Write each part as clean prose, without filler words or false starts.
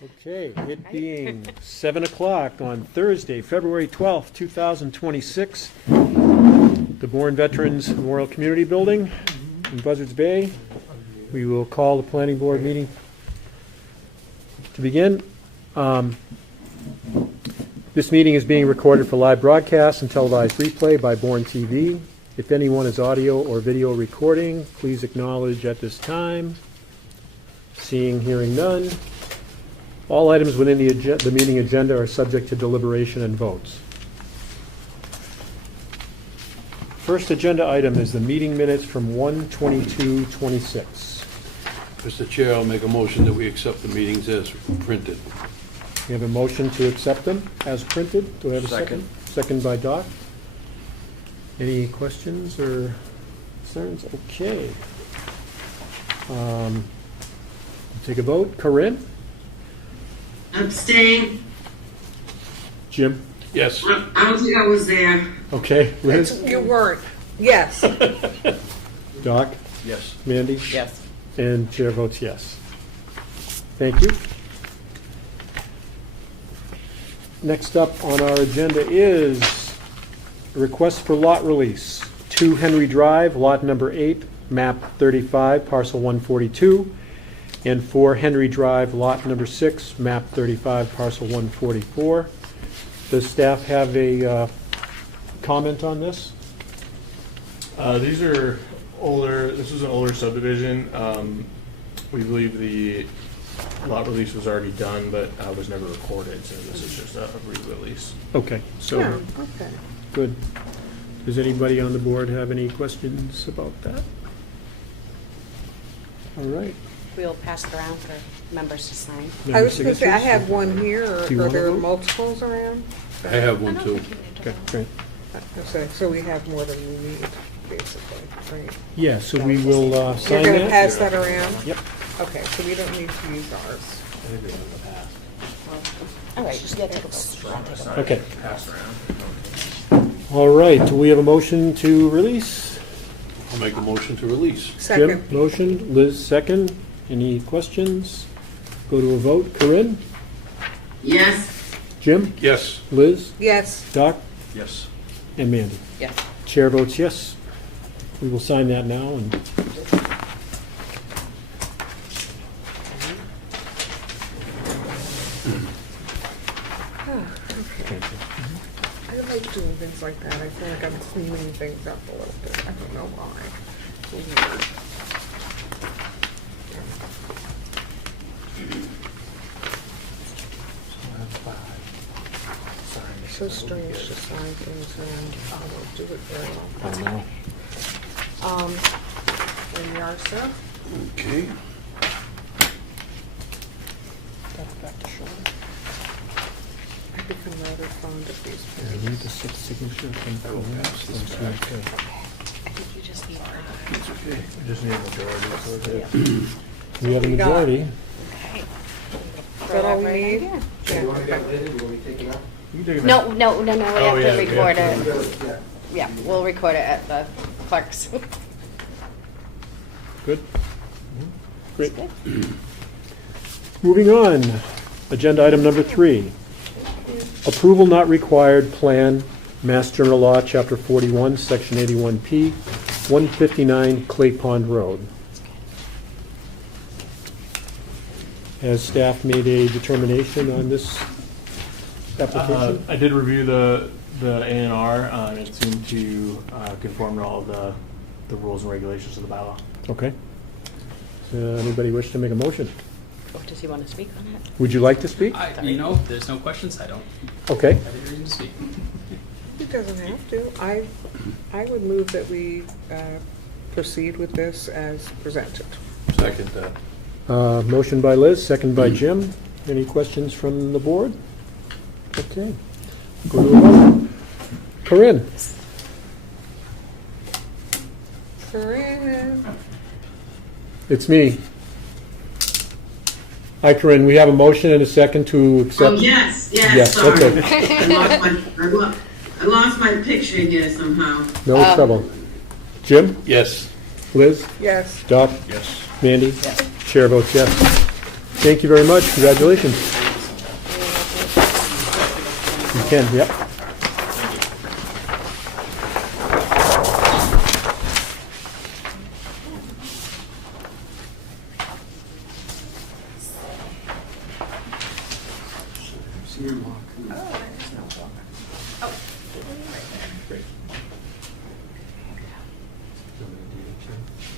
Okay, it being 7 o'clock on Thursday, February 12th, 2026, the Bourne Veterans Memorial Community Building in Buzzards Bay. We will call the planning board meeting to begin. This meeting is being recorded for live broadcast and televised replay by Bourne TV. If anyone is audio or video recording, please acknowledge at this time. Seeing, hearing none. All items within the meeting agenda are subject to deliberation and votes. First agenda item is the meeting minutes from 1/22/26. Mr. Chair, I'll make a motion that we accept the meetings as printed. We have a motion to accept them as printed. Do I have a second? Second by Doc. Any questions or concerns? Okay. Take a vote. Corinne? Abstain. Jim? Yes. I don't think I was there. Okay. Liz? You weren't. Yes. Doc? Yes. Mandy? Yes. And chair votes yes. Thank you. Next up on our agenda is a request for lot release. 2 Henry Drive, lot number 8, map 35, parcel 142, and 4 Henry Drive, lot number 6, map 35, parcel 144. Does staff have a comment on this? These are older. This was an older subdivision. We believe the lot release was already done, but was never recorded. So this is just a re-release. Okay, so Yeah, okay. good. Does anybody on the board have any questions about that? All right. We'll pass it around for members to sign. I was going to say, I Signatures? have one here, or Do you are want there one? multiples around? I have one too. Okay, great. So we have more than we need, basically, right? Yeah, so we will You're sign going to that. pass that around? Yep. Okay, so we don't need to use ours. All right, just get it. Okay. Pass around. All right, do we have a motion to release? I'll make a motion to release. Jim, Second. motion. Liz, second. Any questions? Go to a vote. Corinne? Yes. Jim? Yes. Liz? Yes. Doc? Yes. And Mandy? Yes. Chair votes yes. We will sign that now and I don't like doing things like that. I feel like I'm cleaning things up a little bit. I don't know why. It's weird. It's so strange to sign things and I don't do it very I often. don't know. There you are, sir. Okay. That's back to Sean. I've become rather fond of these I pens. need the six signature from Corinne. Okay. Did you just need It's okay. We just need a majority. So it's We have a We got- majority. Okay. Is that all we need? Yeah. Yeah. You can take it No, we Oh, have yeah, to we record have it. Yeah, we'll record it at the clerk's. Good? Great. Moving on, agenda item number 3. Approval not required plan, Mass General Law, Chapter 41, Section 81P, 159 Clay Pond Road. Has staff made a determination on this application? I did review the A&R, and it seemed to conform to all of the rules and regulations of the bylaw. Okay. Anybody wish to make a motion? Oh, does he want to speak on it? Would you like to speak? There's no questions. I don't Okay. have any reason to speak. He doesn't have to. I would move that we proceed with this as presented. Second that. Motion by Liz, second by Jim. Any questions from the board? Okay. Go to a vote. Corinne? Corinne. It's me. Hi, Corinne. We have a motion and a second to Oh, accept. yes, Yes, sorry. okay. I lost my picture here somehow. No trouble. Jim? Yes. Liz? Yes. Doc? Yes. Mandy? Chair votes yes. Thank you very much. Congratulations. You can, yep.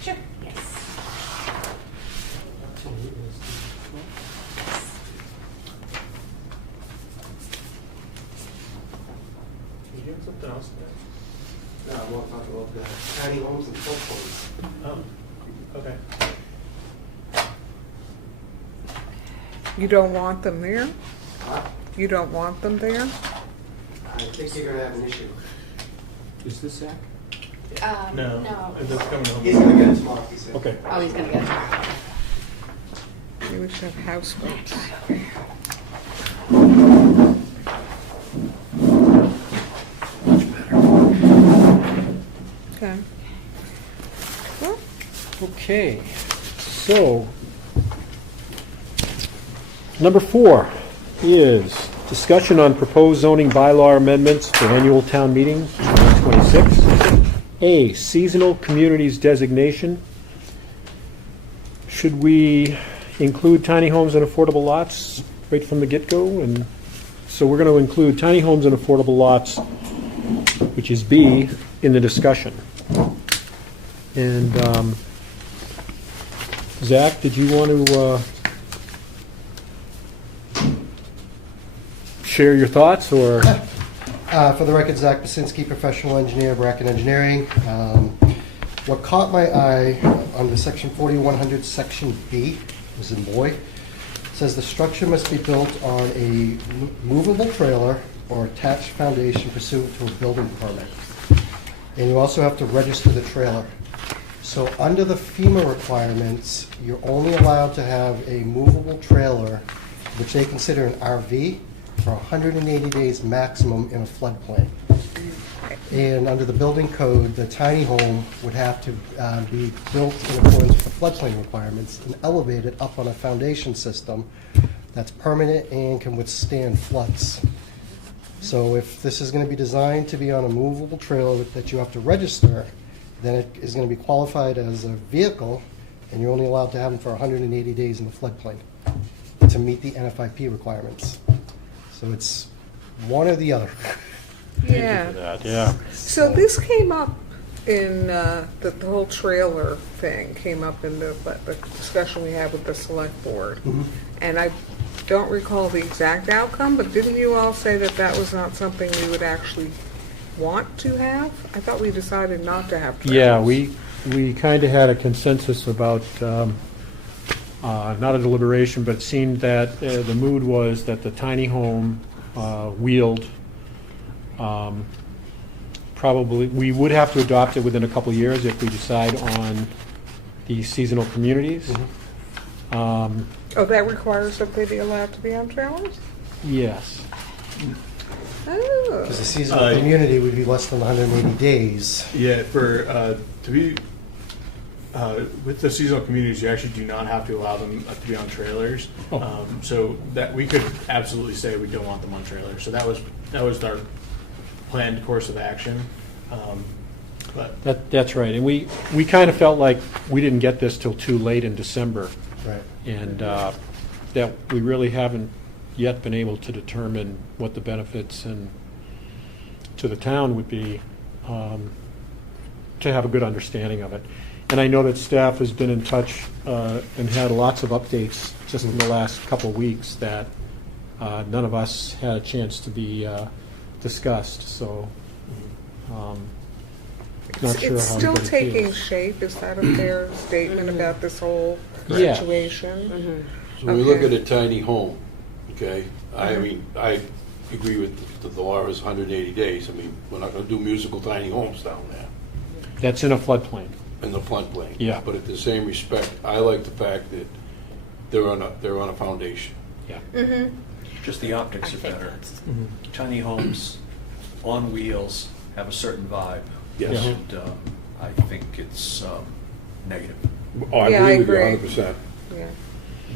Sure, yes. You doing something else? No, I want to talk about the tiny homes and floodplains. Oh, okay. You don't want them there? Huh? You don't want them there? I think you're gonna have an issue. Is this Zach? No. No. That's coming home. He's gonna get it tomorrow, he said. Okay. Oh, he's gonna get it. You should have houseboats. Okay. Well, Okay, so, number 4 is discussion on proposed zoning bylaw amendments for annual town meeting 2026. A, seasonal communities designation. Should we include tiny homes and affordable lots right from the get-go? And so we're going to include tiny homes and affordable lots, which is B, in the discussion. And Zach, did you want to share your thoughts, or? For the record, Zach Basinski, professional engineer, Bracken Engineering. What caught my eye under section 4100, section B, was in boy, says the structure must be built on a movable trailer or attached foundation pursuant to a building permit. And you also have to register the trailer. So under the FEMA requirements, you're only allowed to have a movable trailer, which they consider an RV, for 180 days maximum in a floodplain. And under the building code, the tiny home would have to be built in accordance with the floodplain requirements and elevated up on a foundation system that's permanent and can withstand floods. So if this is going to be designed to be on a movable trailer that you have to register, then it is going to be qualified as a vehicle, and you're only allowed to have them for 180 days in the floodplain to meet the NFIP requirements. So it's one or the other. yeah. Yeah. So this came up in, the whole trailer thing came up in the discussion we had with the select board. And I don't recall the exact outcome, but didn't you all say that that was not something we would actually want to have? I thought we decided not to have trailers. Yeah, we kind of had a consensus about, not a deliberation, but it seemed that the mood was that the tiny home wheeled, probably, we would have to adopt it within a couple of years if we decide on the seasonal communities. Oh, that requires that they be allowed to be on trailers? Yes. Oh. Because the seasonal community would be less than 180 days. Yeah, to be with the seasonal communities, you actually do not have to allow them to be on trailers. So that we could absolutely say we don't want them on trailers. So that was our planned course of action. But That's right, and we kind of felt like we didn't get this till too late in December, Right. and that we really haven't yet been able to determine what the benefits and to the town would be, to have a good understanding of it. And I know that staff has been in touch and had lots of updates just in the last couple of weeks that none of us had a chance to be discussed, so not sure It's how still everybody taking feels. shape. Is that a fair statement about this whole Yeah. situation? So when we look Okay. at a tiny home, okay, I mean, I agree with the law is 180 days. I mean, we're not gonna do musical tiny homes down there That's in a floodplain. in the floodplain. Yeah. But at the same respect, I like the fact that they're on a foundation. Yeah. Just the optics are better. Tiny homes on wheels have a certain vibe. Yes. And I think it's negative. Oh, I Yeah, I agree with you agree. 100%. Yeah.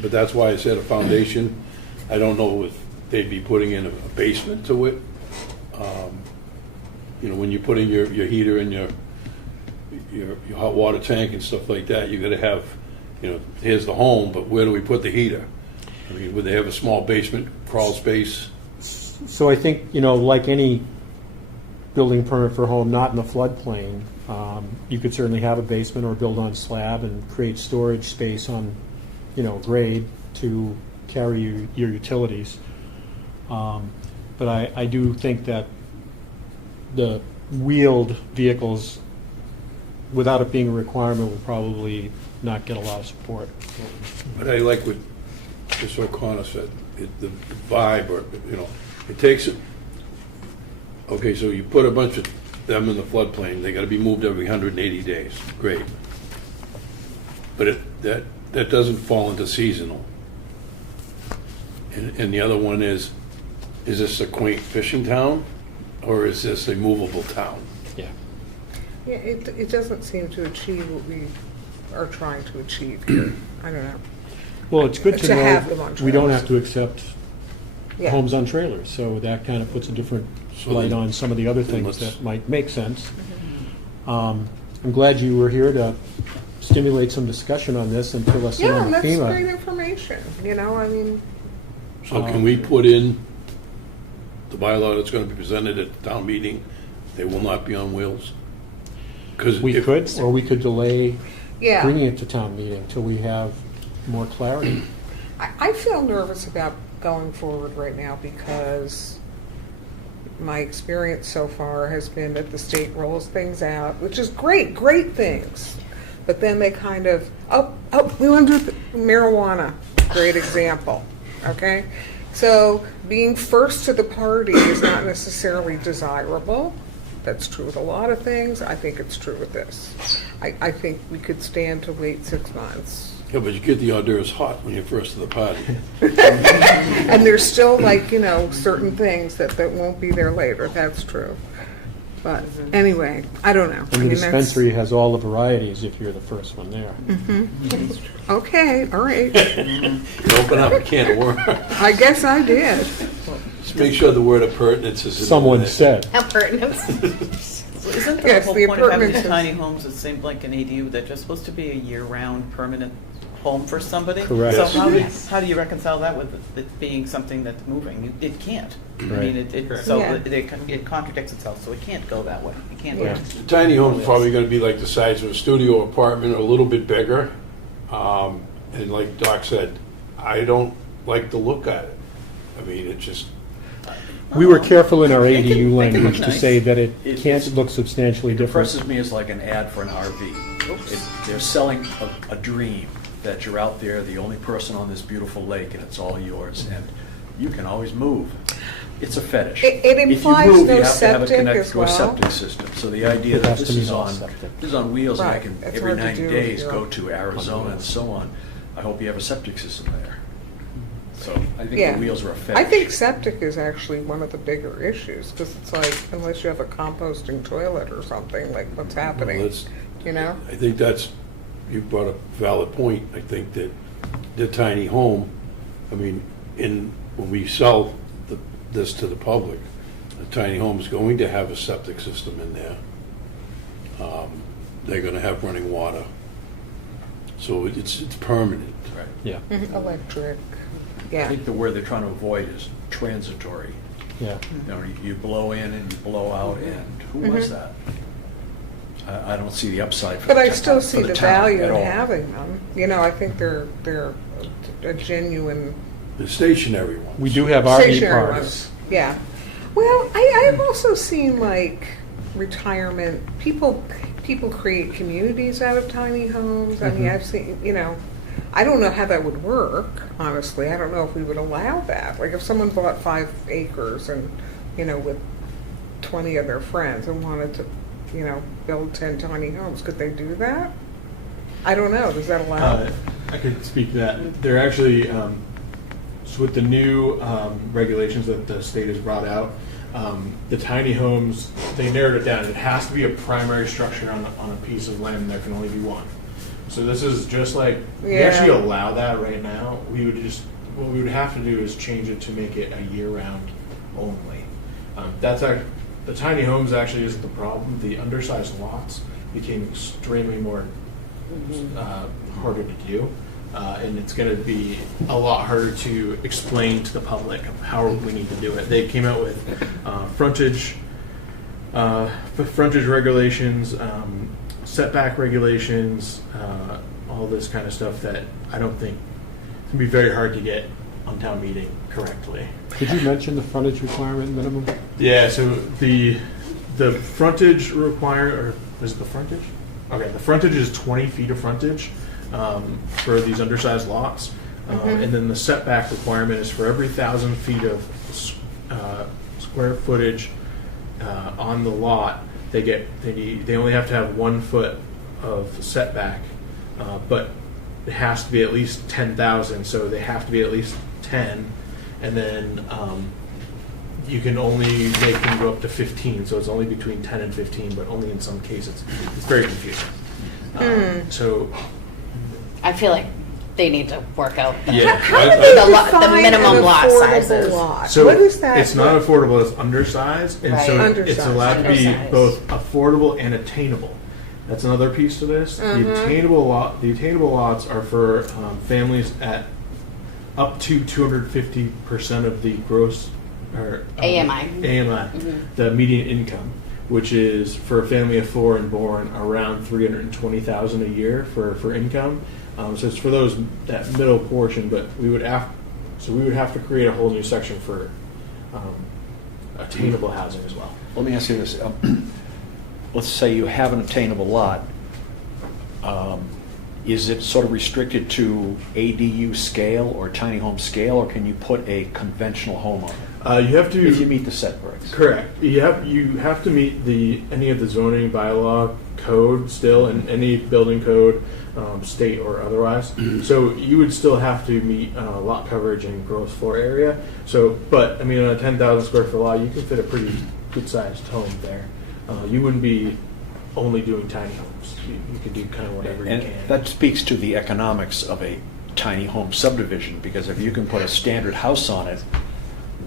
but that's why I said a foundation. I don't know if they'd be putting in a basement to it. You know, when you put in your heater and your hot water tank and stuff like that, you gotta have, you know, here's the home, but where do we put the heater? I mean, would they have a small basement, crawl space? So I think, you know, like any building permit for a home not in the floodplain, you could certainly have a basement or build on slab and create storage space on, you know, grade to carry your utilities. But I do think that the wheeled vehicles, without it being a requirement, will probably not get a lot of support. But I like what Mr. O'Connor said, the vibe, or, you know, it takes it. Okay, so you put a bunch of them in the floodplain, they gotta be moved every 180 days, great. But that doesn't fall into seasonal. And the other one is this a quaint fishing town, or is this a movable town? Yeah. Yeah, it doesn't seem to achieve what we are trying to achieve here. I don't know. Well, it's good to To have them know on we don't trailers. have to accept Yeah. homes on trailers, so that kind of puts a different So light then- on some of the other then things let's- that might make sense. I'm glad you were here to stimulate some discussion on this and fill us in Yeah, on and the that's FEMA. great information, you know, I mean, So can we put in the bylaw that's gonna be presented at the town meeting, they will not be on wheels? 'Cause We if- could, or we could delay yeah. bringing it to town meeting till we have more clarity. I feel nervous about going forward right now because my experience so far has been that the state rolls things out, which is great things. But then they kind of, we want to do marijuana, great example, okay? So being first to the party is not necessarily desirable. That's true with a lot of things. I think it's true with this. I think we could stand to wait 6 months. Yeah, but you get the hors d'oeuvres hot when you're first to the party. And there's still like, you know, certain things that won't be there later, that's true. But anyway, I don't know. And I the mean, that's- dispensary has all the varieties if you're the first one there. Okay, all right. You open up a can of worms. I guess I did. Just make sure the word appurtenance is in Someone there. said. How pertinent. Isn't the Yes, whole the point of having the appurtenances. tiny homes, it seemed like an ADU, that you're supposed to be a year-round permanent home for somebody? Correct. So Yes. how do you reconcile that with it being something that's moving? It can't. I Right. mean, Yeah. it contradicts itself, so it can't go that way. It can't. Yeah. The tiny home's probably gonna be like the size of a studio apartment, or a little bit bigger. And like Doc said, I don't like the look at it. I mean, it just, We were careful in our They can- ADU they can language look to nice. say that it It- can't look substantially It different. impresses me as like an ad for an RV. They're selling a dream that you're out there, the only person on this beautiful lake, and it's all yours, and you can always move. It's a fetish. It implies If you move, no you have to have it septic connected as to a well. septic system. So the idea It that has this to be is all on, septic. this is on wheels, and I Right. can, It's every hard to 90 do if days, you're go on- to Arizona and so on. I hope you have a septic system there. So I think Yeah. the wheels are a fetish. I think septic is actually one of the bigger issues, because it's like, unless you have a composting toilet or something, like what's happening, that's- you know? I think that's, you brought a valid point. I think that the tiny home, I mean, when we sell this to the public, the tiny home is going to have a septic system in there. They're gonna have running water. So it's permanent. Right. Yeah, Electric, I yeah. think the word they're trying to avoid is transitory. yeah. You know, you blow in and you blow out, and who wants that? I don't see the upside for the But I town- still for see the town value at in all. having them. You know, I think they're a genuine The stationary ones. We do have RV stationary parks. ones. Yeah. Well, I've also seen like retirement people create communities out of tiny homes. I mean, I've seen, you know, I don't know how that would work, honestly. I don't know if we would allow that. Like if someone bought 5 acres and, you know, with 20 of their friends and wanted to, you know, build 10 tiny homes, could they do that? I don't know. Does that allow? I could speak to that. They're actually, so with the new regulations that the state has brought out, the tiny homes, they narrowed it down. It has to be a primary structure on a piece of land, and there can only be one. So this is just like, we Yeah. actually allow that right now. What we would have to do is change it to make it a year-round only. The tiny homes actually isn't the problem. The undersized lots became extremely more harder to do. And it's going to be a lot harder to explain to the public of how we need to do it. They came out with frontage regulations, setback regulations, all this kind of stuff that I don't think it's going to be very hard to get on town meeting correctly. Did you mention the frontage requirement minimum? Yeah, so the frontage or is it the frontage? Okay, the frontage is 20 feet of frontage for these undersized lots. And then the setback requirement is for every 1,000 feet of square footage on the lot, they only have to have 1 foot of setback, but it has to be at least 10,000, so they have to be at least 10, and then you can only make them go up to 15, so it's only between 10 and 15, but only in some cases. It's very confusing. So I feel like they need to work out the Yeah. How do I- they The lot- the define minimum an lot affordable sizes. lot? So What is that? it's not affordable, it's undersized, and so Right. it's Undersized. allowed to be Undersized. both affordable and attainable. That's another piece to this. The attainable lots are for families at up to 250% of the gross or AMI. the median income, which is for a family of 4 in Bourne around $320,000 a year for income. So it's for that middle portion, but we would have to create a whole new section for attainable housing as well. Let me ask you this. Let's say you have an attainable lot. Is it sort of restricted to ADU scale or tiny home scale, or can you put a conventional home on it? You have to If you meet the setbacks. correct. You have to meet any of the zoning bylaw code still, and any building code, state or otherwise. So you would still have to meet lot coverage and gross floor area. So, but I mean, on a 10,000 square foot lot, you can fit a pretty good sized home there. You wouldn't be only doing tiny homes. You could do kind of whatever you And can. that speaks to the economics of a tiny home subdivision, because if you can put a standard house on it,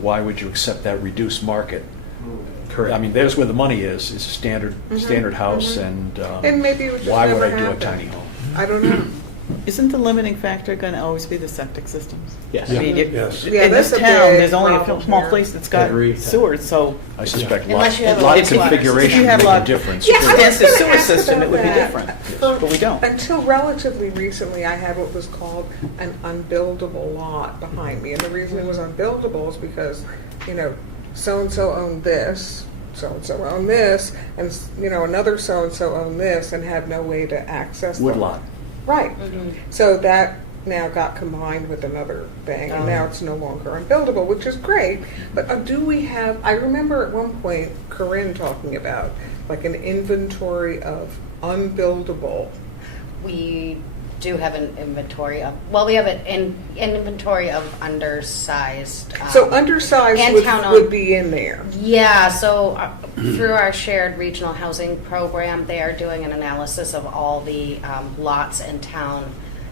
why would you accept that reduced market? Correct. I mean, there's where the money is a standard house, and maybe it would just why would never I do a happen. tiny home? I don't know. Isn't the limiting factor going to always be the septic systems? Yes. I mean, Yes. Yeah, in this that's a town, big there's only a problem small here. place that's got Every town. sewers, so I suspect Unless you have a lot lot of of squatters. configuration If you have would a make lot- a difference. Yeah, I was Against the gonna sewer ask system, about it would be that. different, but we don't. Until relatively recently, I had what was called an unbuildable lot behind me. And the reason it was unbuildable is because, so-and-so owned this, so-and-so owned this, and, another so-and-so owned this and had no way to access them. Woodlot. Right. So that now got combined with another thing, and now it's no longer unbuildable, which is great. But do we have, I remember at one point Corinne talking about like an inventory of unbuildable. We do have an inventory of, we have an inventory of undersized. So undersized and would, town-owned. would be in there. Yeah, so through our shared regional housing program, they are doing an analysis of all the lots in town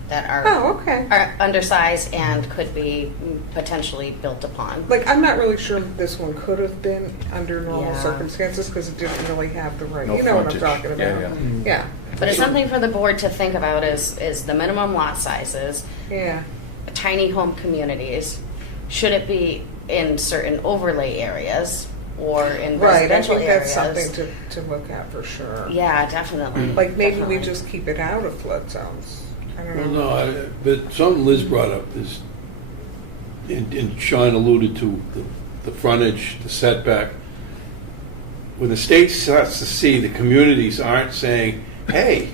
that Oh, okay. are undersized and could be potentially built upon. Like, I'm not really sure that this one could have been under normal Yeah. circumstances because it didn't really have the right, No you know frontage. what I'm talking about. Yeah, Yeah, But it's something for the board to think about is the minimum lot sizes, yeah. tiny home communities. Should it be in certain overlay areas or in Right, I residential think areas? that's something to look at for sure. Yeah, definitely. Like, maybe we definitely. just keep it out of flood zones. I Well, don't know. no, but something Liz brought up is, and Sean alluded to, the frontage, the setback. When the state starts to see the communities aren't saying, hey,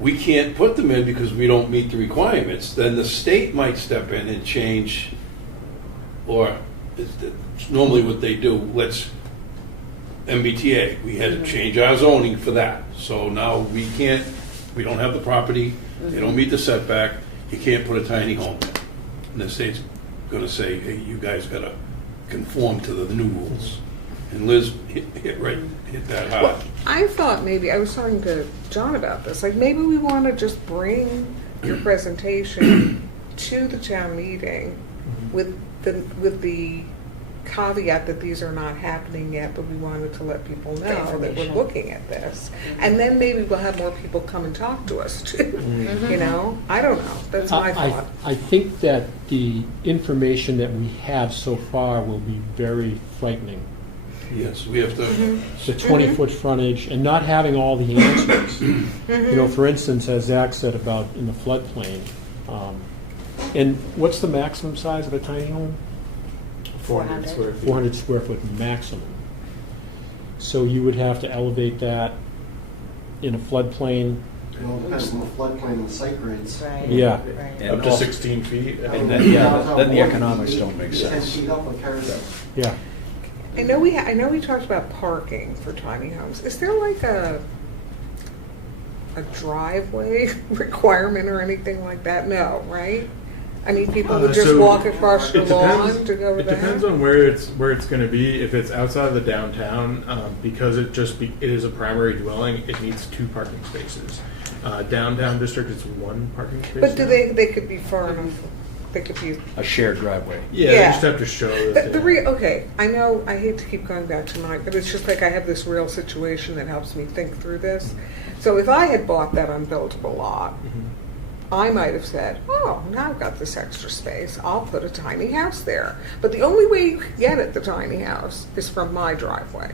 we can't put them in because we don't meet the requirements, then the state might step in and change, or it's normally what they do, MBTA, we had to change our zoning for that. So now we don't have the property, they don't meet the setback, you can't put a tiny home in. And the state's gonna say, hey, you guys gotta conform to the new rules. And Liz hit that hard. I thought maybe, I was talking to John about this, like maybe we want to just bring your presentation to the town meeting with the caveat that these are not happening yet, but we wanted to let people know that we're information. looking at this. And then maybe we'll have more people come and talk to us too, you know? I don't know, that's my thought. I think that the information that we have so far will be very frightening. Yes, we have to, The 20-foot frontage and not having all the answers. You know, for instance, as Zach said about in the floodplain, and what's the maximum size of a tiny home? 400 square feet. 400 square foot maximum. So you would have to elevate that in a floodplain. Well, it depends on the floodplain and the site grades. Right. Yeah. Right. And Up to also- 16 feet. And then, yeah, then the economics don't make 10 sense. feet up like Karen said. Yeah. I know we talked about parking for tiny homes. Is there like a driveway requirement or anything like that? No, right? I mean, people would just So walk across your it depends- lawn to go to It the depends house? on where it's going to be. If it's outside of the downtown, because it is a primary dwelling, it needs 2 parking spaces. Downtown district, it's 1 parking space. But do now. they could be far enough, they could be, A shared driveway. Yeah, Yeah. they just have to show that. okay, I know, I hate to keep going back to mine, but it's just like I have this real situation that helps me think through this. So if I had bought that unbuildable lot, I might have said, oh, now I've got this extra space, I'll put a tiny house there. But the only way you can get at the tiny house is from my driveway.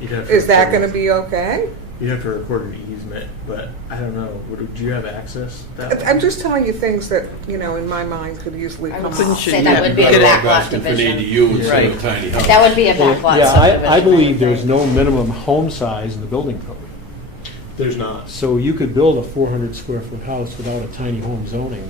You'd have to Is that record- going to be okay? You'd have to record an easement, but I don't know. Do you have access that way? I'm just telling you things that, you know, in my mind could easily I come would up. say that would be a I'm backlot asking for an division. ADU instead of Right. a tiny house. That would be a Well, backlot yeah, subdivision. I believe think. there's no minimum home size in the building code. There's not. So you could build a 400 square foot house without a tiny home zoning.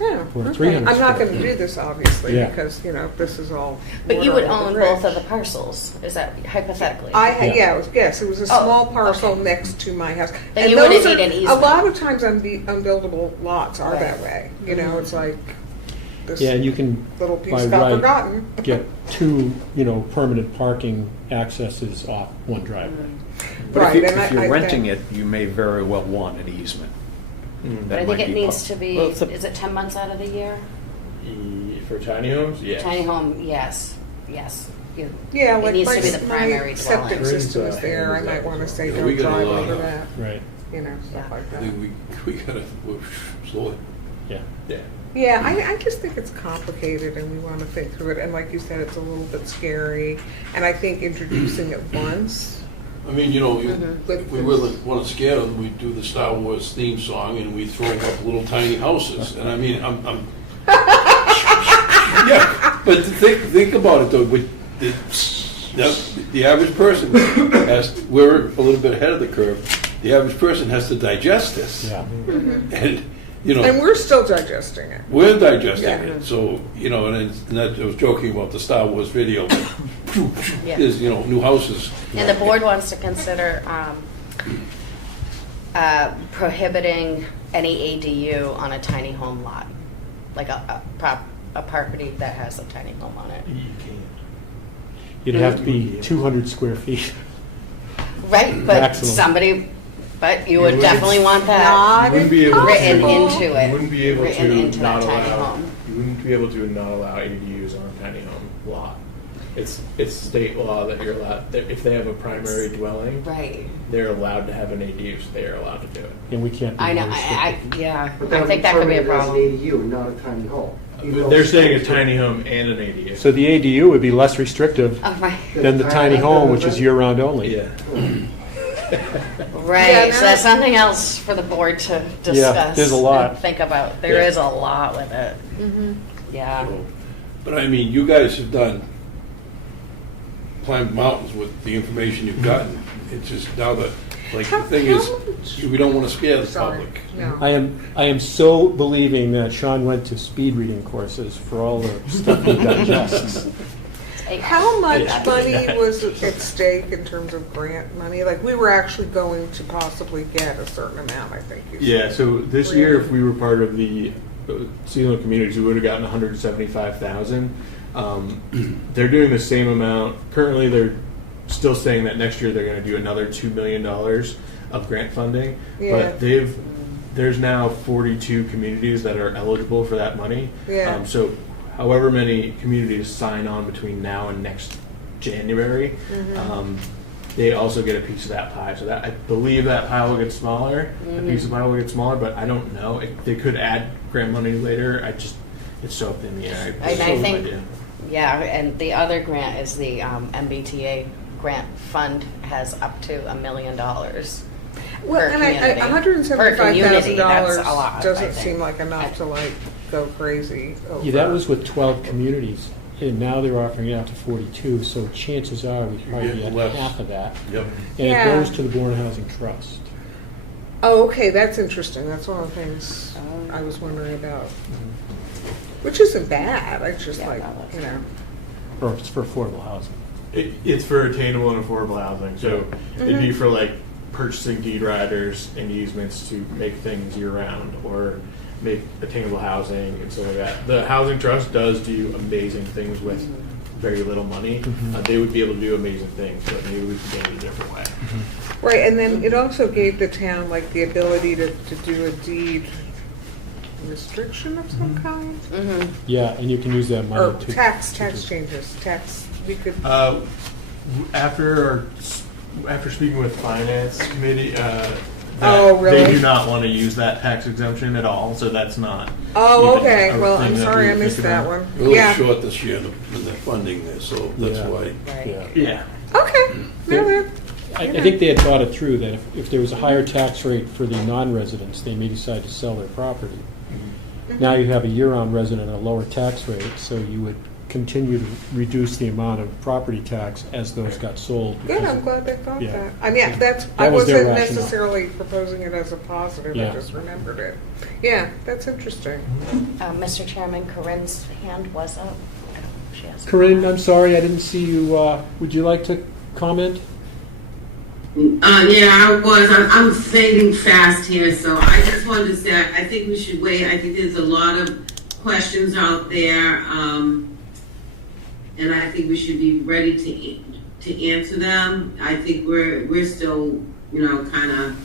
Yeah, Or okay. 300 I'm not square going to do this, obviously, Yeah. because, you know, this is all. But you would water own under both the of the bridge. parcels, is that hypothetically? Yes, it was a Oh, small parcel okay. next to my house. Then And you wouldn't those need are- an A easement. lot of times unbuildable lots are Right. that way, you know, it's like, this Yeah, and you can, little by piece got right, forgotten. get 2, permanent parking accesses off one driveway. But Right, and if you're I renting think- it, you may very well want an easement. But I think might it be needs pub- to be, Well, it's a- is it 10 months out of the year? For tiny homes, yeah. Tiny home, yes. You- Yeah, It like needs my to be the primary my septic dwelling. system is Brings, there, I hands might up want to as say well. don't We got a drive lot over of- that, Right, you know, stuff Yeah. like I that. think we gotta slow it. yeah. Yeah. Yeah, I just think it's complicated and we want to think through it. And like you said, it's a little bit scary. And I think introducing it once. I mean, you know, Mm-hmm. if we really want to scare them, we do the Star Wars theme song and we throw up little tiny houses. And I mean, I'm yeah, but think about it though. The average person we're a little bit ahead of the curve. The average person has to digest this. Yeah. And, you know. And we're still digesting it. We're digesting Yeah. it, so, and I was joking about the Star Wars video. Yeah. Is, new houses. And the board wants to consider prohibiting any ADU on a tiny home lot, like a property that has a tiny home on it. You can't. You'd have to be 200 square feet. Right, but Maximum. but you You would wouldn't- definitely want that Not You wouldn't be able to- written impossible. into it. You wouldn't be able written to into not that tiny allow. home. You wouldn't be able to not allow ADUs on a tiny home lot. It's state law that you're allowed, that if they have a primary dwelling, Right. they're allowed to have an ADU, so they are allowed to do it. And we can't be I know, more I restrictive. yeah, But I think that could be a would permit problem. it as an ADU, not a tiny home. Even though They're it's saying a still- tiny home and an ADU. So the ADU would be less restrictive Oh, right. than the tiny home, which is year-round only. Yeah. Right, Yeah, so no. that's something else for the board to discuss. there's a lot. and think about. There Yeah. is a lot with it. Yeah. But I mean, you guys have climbed mountains with the information you've gotten. It's just now that, like, the thing is, we don't want to scare the Sorry, public. no. I am so believing that Sean went to speed reading courses for all the stuff he digests. How much money was at stake in terms of grant money? Like, we were actually going to possibly get a certain amount, I think you said. Yeah, so this year, if we were part of the Sealand Communities, we would have gotten 175,000. They're doing the same amount. Currently, they're still saying that next year they're going to do another $2 million of grant funding. Yeah. But there's now 42 communities that are eligible for that money. Yeah. So however many communities sign on between now and next January, they also get a piece of that pie. So that I believe that pie will get smaller. The piece of pie will get smaller, but I don't know. They could add grant money later. It's so up in the air. And have I no think, idea. yeah, and the other grant is the MBTA grant fund has up to $1 million. Well, per and community. $175,000 That's a lot, I doesn't think. seem like enough to like go crazy over. Yeah, that was with 12 communities, and now they're offering it out to 42, so chances are we probably get get less. half of that. Yep. And Yeah. it goes to the Bourne Housing Trust. Oh, okay, that's interesting. That's one of the things I was wondering about. Which isn't bad. I just Yeah, like, that was- you know. Or it's for affordable housing. It's for attainable and affordable housing. So it'd be for like purchasing deed riders and easements to make things year round or make attainable housing and stuff like that. The Housing Trust does do amazing things with very little money. They would be able to do amazing things, but maybe we can do it a different way. Right, and then it also gave the town like the ability to do a deed restriction of some kind? Yeah, and you can use that money Or to... tax changes, we could, After speaking with Finance Committee, Oh, really? they do not want to use that tax exemption at all, so that's not. oh, even okay, a well, thing I'm that sorry we I missed think that about. one. We're a little Yeah, short this year in the funding there, so that's Yeah. why. Right. Yeah. Yeah. okay, no, that, I think they had thought it through, that if there was a higher tax rate for the non-residents, they may decide to sell their property. Now you have a year-round resident at a lower tax rate, so you would continue to reduce the amount of property tax as those got sold. good, because I'm of- glad they thought Yeah. that. I mean, I That was their wasn't rationale. necessarily proposing it as a positive, I Yeah. just remembered it. Yeah, that's interesting. Mr. Chairman, Corinne's hand was up. She has. Corinne, I'm sorry, I didn't see you. Would you like to comment? Yeah, I was. I'm fading fast here, so I just wanted to say I think we should wait. I think there's a lot of questions out there, and I think we should be ready to answer them. I think we're still, kind of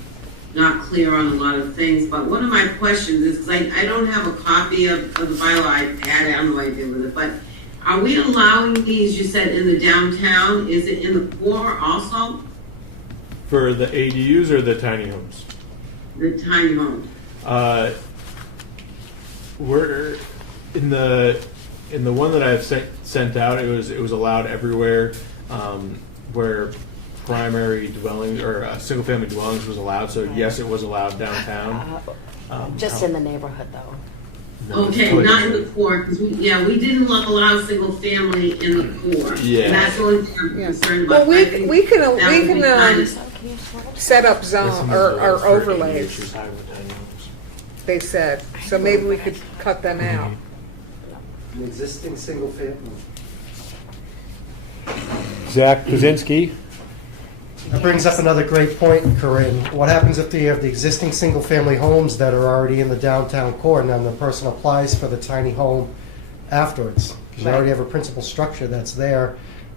not clear on a lot of things. But one of my questions is, because I don't have a copy of the bylaw. I had it. I don't know what I did with it, but are we allowing these? You said in the downtown. Is it in the core also? For the ADUs or the tiny homes? The tiny homes. We're in the one that I've sent out. It was allowed everywhere where primary dwellings or single family dwellings was allowed. So yes, it was allowed downtown. Just in the neighborhood, though. No, it's Okay, totally not in the different. core, because we didn't allow single family in the core. Yeah. And that's the only thing I'm Yeah. concerned Well, about. I think we can that would be kind of- set up This zone one or is for overlays, ADUs, is higher with tiny homes. they said. So maybe we could cut them out. An existing single family. Zach Kuzinski? That brings up another great point, Corinne. What happens if you have the existing single-family homes that are already in the downtown core, and then the person applies for the tiny home afterwards? Because you Right. already have a principal structure that's there,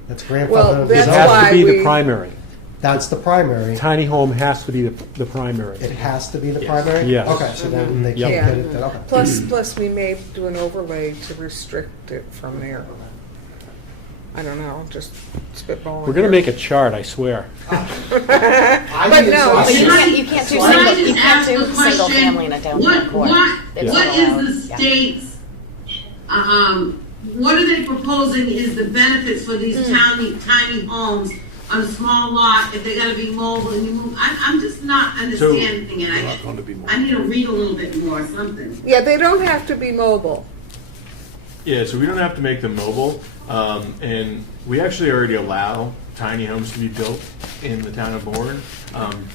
that's Well, grandfathered into It that's zoning. has why to be we- the primary. That's the primary. Tiny home has to be the primary. It has to be the Yes. primary? Yes. Okay, so then they Yep. can't get it, then, okay. Plus we may do an overlay to restrict it from there. I don't know, just spitballing. We're going to make a chart, I swear. I But think it's no, awesome. You Can I- can't do can I single. just You can't ask do a question? single family in a downtown core. It's What not is allowed. the Yeah. state's, what are they proposing is the benefits for these tiny homes on a small lot, if they're gonna be mobile and you move? I'm just not understanding it. Not going to be more. I need to read a little bit more or something. Yeah, they don't have to be mobile. Yeah, so we don't have to make them mobile, and we actually already allow tiny homes to be built in the town of Bourne.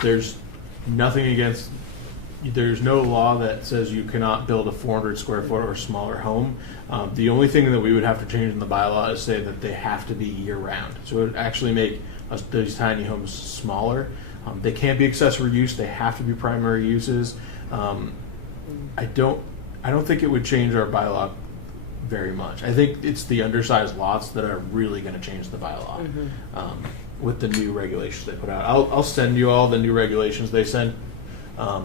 There's nothing against, there's no law that says you cannot build a 400 square foot or smaller home. The only thing that we would have to change in the bylaw is say that they have to be year round. So it would actually make these tiny homes smaller. They can't be accessory use, they have to be primary uses. I don't think it would change our bylaw very much. I think it's the undersized lots that are really going to change the bylaw with the new regulations they put out. I'll send you all the new regulations they sent. I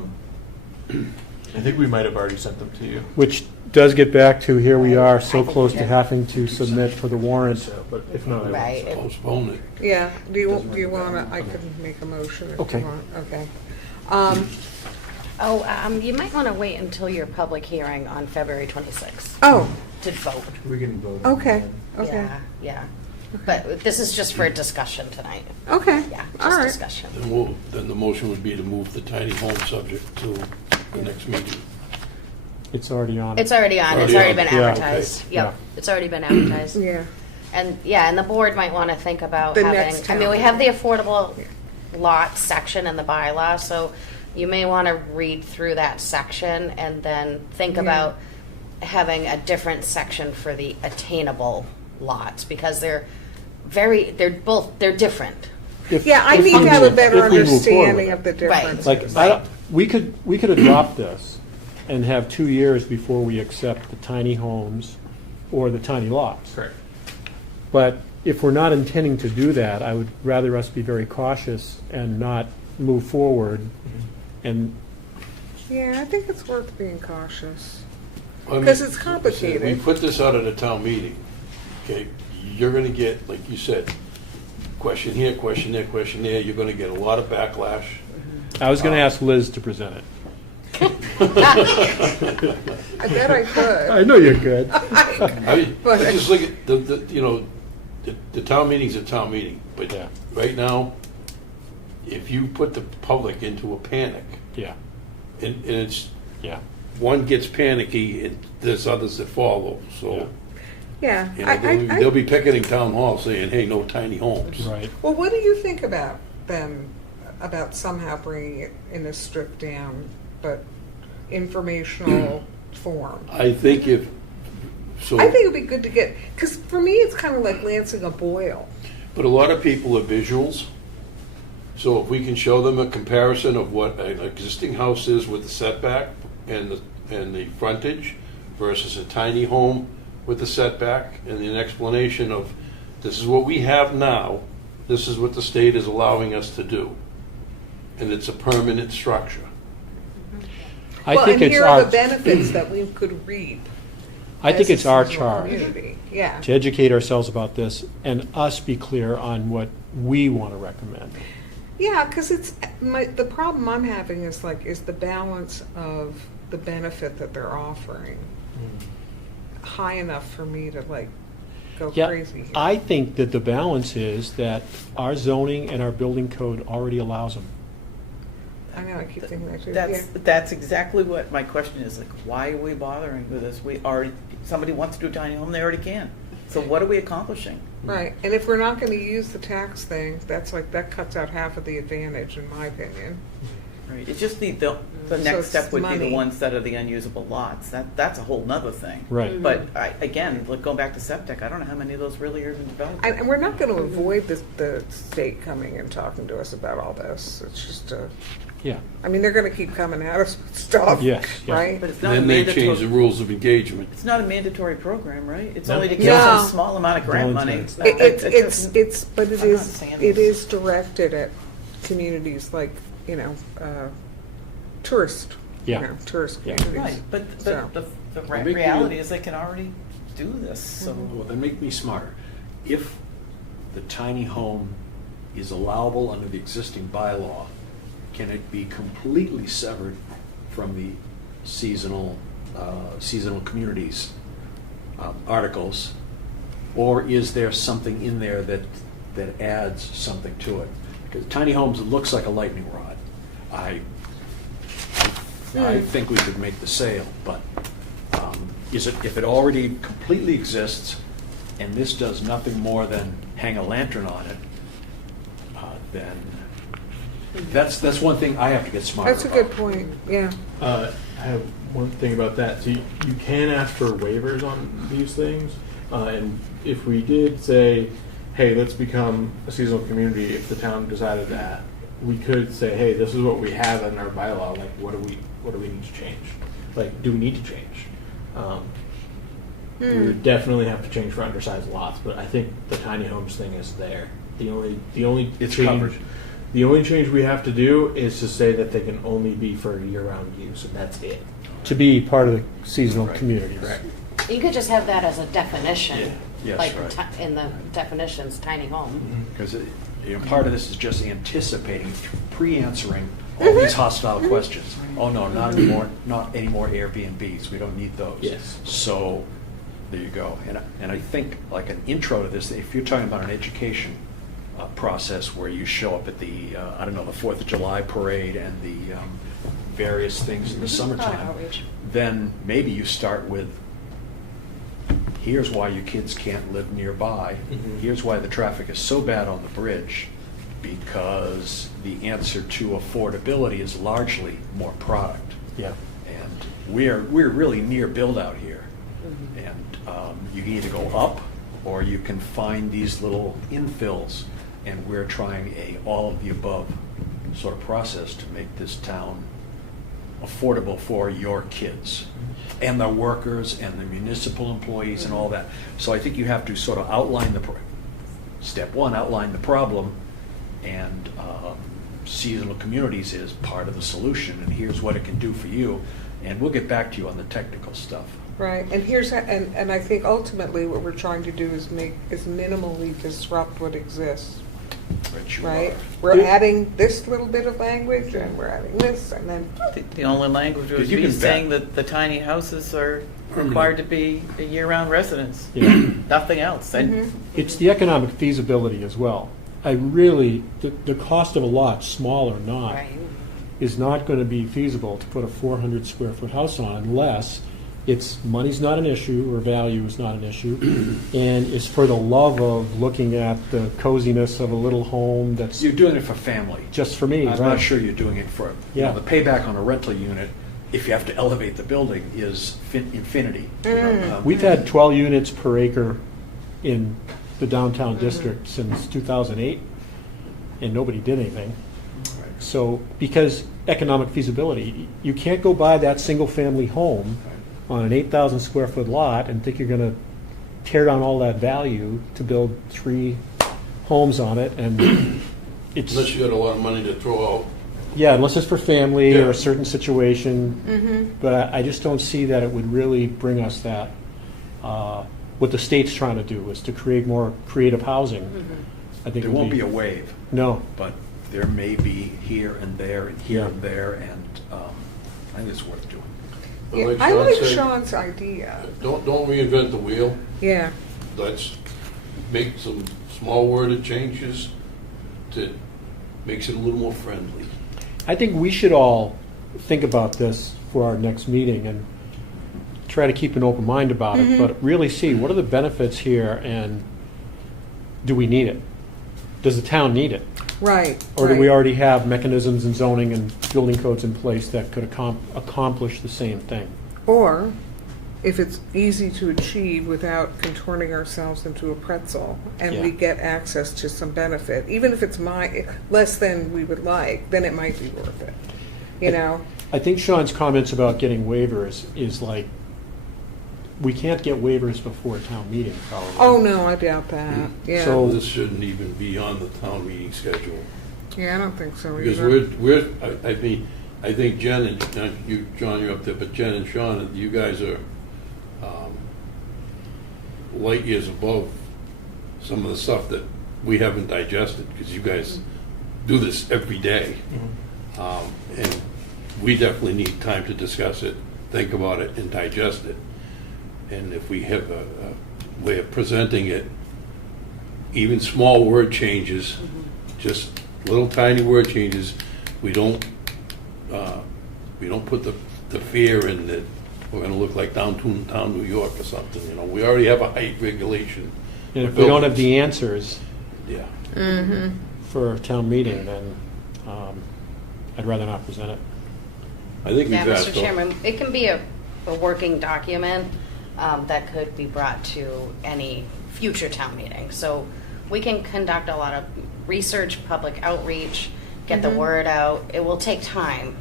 think we might have already sent them to you. Which does get back to, here we are, so close to having to submit for the warrant. So, but if not, I will. Right. Postpone it. Yeah, do you wanna, I can make a motion if Okay. you want, okay. You might want to wait until your public hearing on February 26th Oh, to vote. We can vote. okay, okay, Yeah, yeah. But this is just for discussion tonight. okay, Yeah, all just right. discussion. Then the motion would be to move the tiny home subject to the next meeting. It's already on. It's already on, it's Already already on. been Yeah, advertised. okay. Yep, Yeah. it's already been advertised. Yeah, And the board might want to think about The having, next I mean, we town. have the affordable lot section in the bylaw, so you may want to read through that section and then think Yeah. about having a different section for the attainable lots, because they're different. If- yeah, I if need we to have a move- better if we move understanding forward. of the Right. differences. Like, I don't, we could adopt this and have 2 years before we accept the tiny homes or the tiny lots. Correct. But if we're not intending to do that, I would rather us be very cautious and not move forward. And Yeah, I think it's worth being cautious. I mean, 'Cause it's complicated. We put this out at a town meeting, okay? You're gonna get, like you said, question here, question there, question there. You're gonna get a lot of backlash. I was going to ask Liz to present it. I bet I could. know you're good. I mean, But- just look at the town meeting's a town meeting, but Yeah. right now, if you put the public into a panic, Yeah, and it's, yeah. one gets panicky, and there's others that follow, so, Yeah, you know, they'll be picketing town hall saying, hey, no tiny homes. Right. well, what do you think about them, about somehow bringing it in a stripped down, but informational form? I think if, so. I think it'd be good to get, because for me, it's kind of like lancing a boil. But a lot of people are visuals, so if we can show them a comparison of what an existing house is with the setback and the frontage versus a tiny home with the setback, and an explanation of, this is what we have now, this is what the state is allowing us to do, and it's a permanent structure. I Well, think and it's here are our, the benefits that we could reap. I think as a it's our seasonal charge community. Yeah. to educate ourselves about this and us be clear on what we want to recommend. Yeah, because the problem I'm having is the balance of the benefit that they're offering high enough for me to go Yeah, crazy here? I think that the balance is that our zoning and our building code already allows them. I know, I keep thinking that too. That's exactly what my question is, why are we bothering with this? Somebody wants to do a tiny home, they already can. So what are we accomplishing? Right, and if we're not going to use the tax thing, that cuts out half of the advantage, in my opinion. Right. It's just the So next it's step would be money. the ones that are the unusable lots. That's a whole nother thing. Right. But again, going back to septic, I don't know how many of those really are even developed. And we're not going to avoid the state coming and talking to us about all this. It's just Yeah. I mean, they're going to keep coming at us with stuff. Yes, yeah. Right? But it's not a Then they change the mandatory, rules of engagement. it's not a mandatory program, right? It's No. only to No. get some small amount of grant Voluntary. money. It's not- But I'm not saying it this. is directed at communities like, tourist, Yeah. tourist Yeah. communities. Right, but So- the Well, make me- reality is they can already do this, so. Well, then make me smarter. If the tiny home is allowable under the existing bylaw, can it be completely severed from the seasonal communities articles? Or is there something in there that adds something to it? Because tiny homes, it looks like a lightning rod. I think we could make the sale, but if it already completely exists and this does nothing more than hang a lantern on it, then that's one thing I have to get smarter That's a about. good point, yeah. I have one thing about that. So you can ask for waivers on these things, and if we did say, hey, let's become a seasonal community, if the town decided that, we could say, hey, this is what we have in our bylaw. Like, what do we need to change? Like, do we need to change? We would definitely have to change for undersized lots, but I think the tiny homes thing is there. The only It's change, covered. the only change we have to do is to say that they can only be for year-round use, and that's it. To be part of the seasonal Right. communities. Correct. You could just have that as a definition. Yeah. Yes, like right. in the definitions, tiny home. Because part of this is just anticipating, pre-answering all these hostile questions. Oh, no, not anymore, not any more Airbnbs, we don't need those. Yes. So, there you go. And I think, like an intro to this, if you're talking about an education process where you show up at the, I don't know, the 4th of July parade and the various things in the summertime, Outreach. then maybe you start with, here's why your kids can't live nearby. Here's why the traffic is so bad on the bridge, because the answer to affordability is largely more product. Yeah. And we're really near build out here. And you can either go up or you can find these little infills, and we're trying a all of the above sort of process to make this town affordable for your kids and the workers and the municipal employees and all that. So I think you have to sort of outline step one, outline the problem, and seasonal communities is part of the solution, and here's what it can do for you, and we'll get back to you on the technical stuff. Right, and I think ultimately what we're trying to do is minimally disrupt what exists, Rich, you right? are. We're adding this little bit of language, and we're adding this, and then, The only language would 'Cause you be can saying bet. that the tiny houses are required to be a year-round residence. Yeah. Nothing else. And Mhm. It's the economic feasibility as well. The cost of a lot, small or not, Right. is not going to be feasible to put a 400 square foot house on unless money's not an issue or value is not an issue, and it's for the love of looking at the coziness of a little home that's You're doing it for family. just for me. I'm right? not sure you're doing it for, Yeah. the payback on a rental unit, if you have to elevate the building, is infinity. You know, We've had 12 units per acre in the downtown district since 2008, and nobody did anything. Right. So, because economic feasibility, you can't go buy that single-family home on an 8,000 square foot lot and think you're going to tear down all that value to build 3 homes on it, and it's, Unless you got a lot of money to throw out. yeah, unless it's for family Yeah. or a certain situation. But I just don't see that it would really bring us that. What the state's trying to do is to create more creative housing. I think There it would won't be a wave, No. but there may be here and there and here Yeah. and there, and I think it's worth doing. But yeah, like I Sean like said, Sean's idea, Don't reinvent the wheel. yeah. Let's make some small worded changes to makes it a little more friendly. I think we should all think about this for our next meeting and try to keep an open mind about it, but really see what are the benefits here, and do we need it? Does the town need it? Right. Or do we right. already have mechanisms and zoning and building codes in place that could accomplish the same thing? Or if it's easy to achieve without contorting ourselves into a pretzel, and we Yeah. get access to some benefit, even if it's less than we would like, then it might be worth it. You know? I think Sean's comments about getting waivers is like, we can't get waivers before a town meeting, probably. Oh, no, I doubt that. Yeah. So- This shouldn't even be on the town meeting schedule. Yeah, I don't think so Because either. I think Jen and you, John, you're up there, but Jen and Sean, you guys are light years above some of the stuff that we haven't digested, because you guys do this every day. And we definitely need time to discuss it, think about it, and digest it. And if we have a way of presenting it, even small word changes, just little tiny word changes, we don't put the fear in that we're gonna look like downtown New York or something, you know. We already have a height regulation. And if we don't have the answers Yeah. for a town meeting, then I'd rather not present it. I think we've Yeah, asked. Mr. Chairman, it can be a working document that could be brought to any future town meeting. So we can conduct a lot of research, public outreach, get the word out. It will take time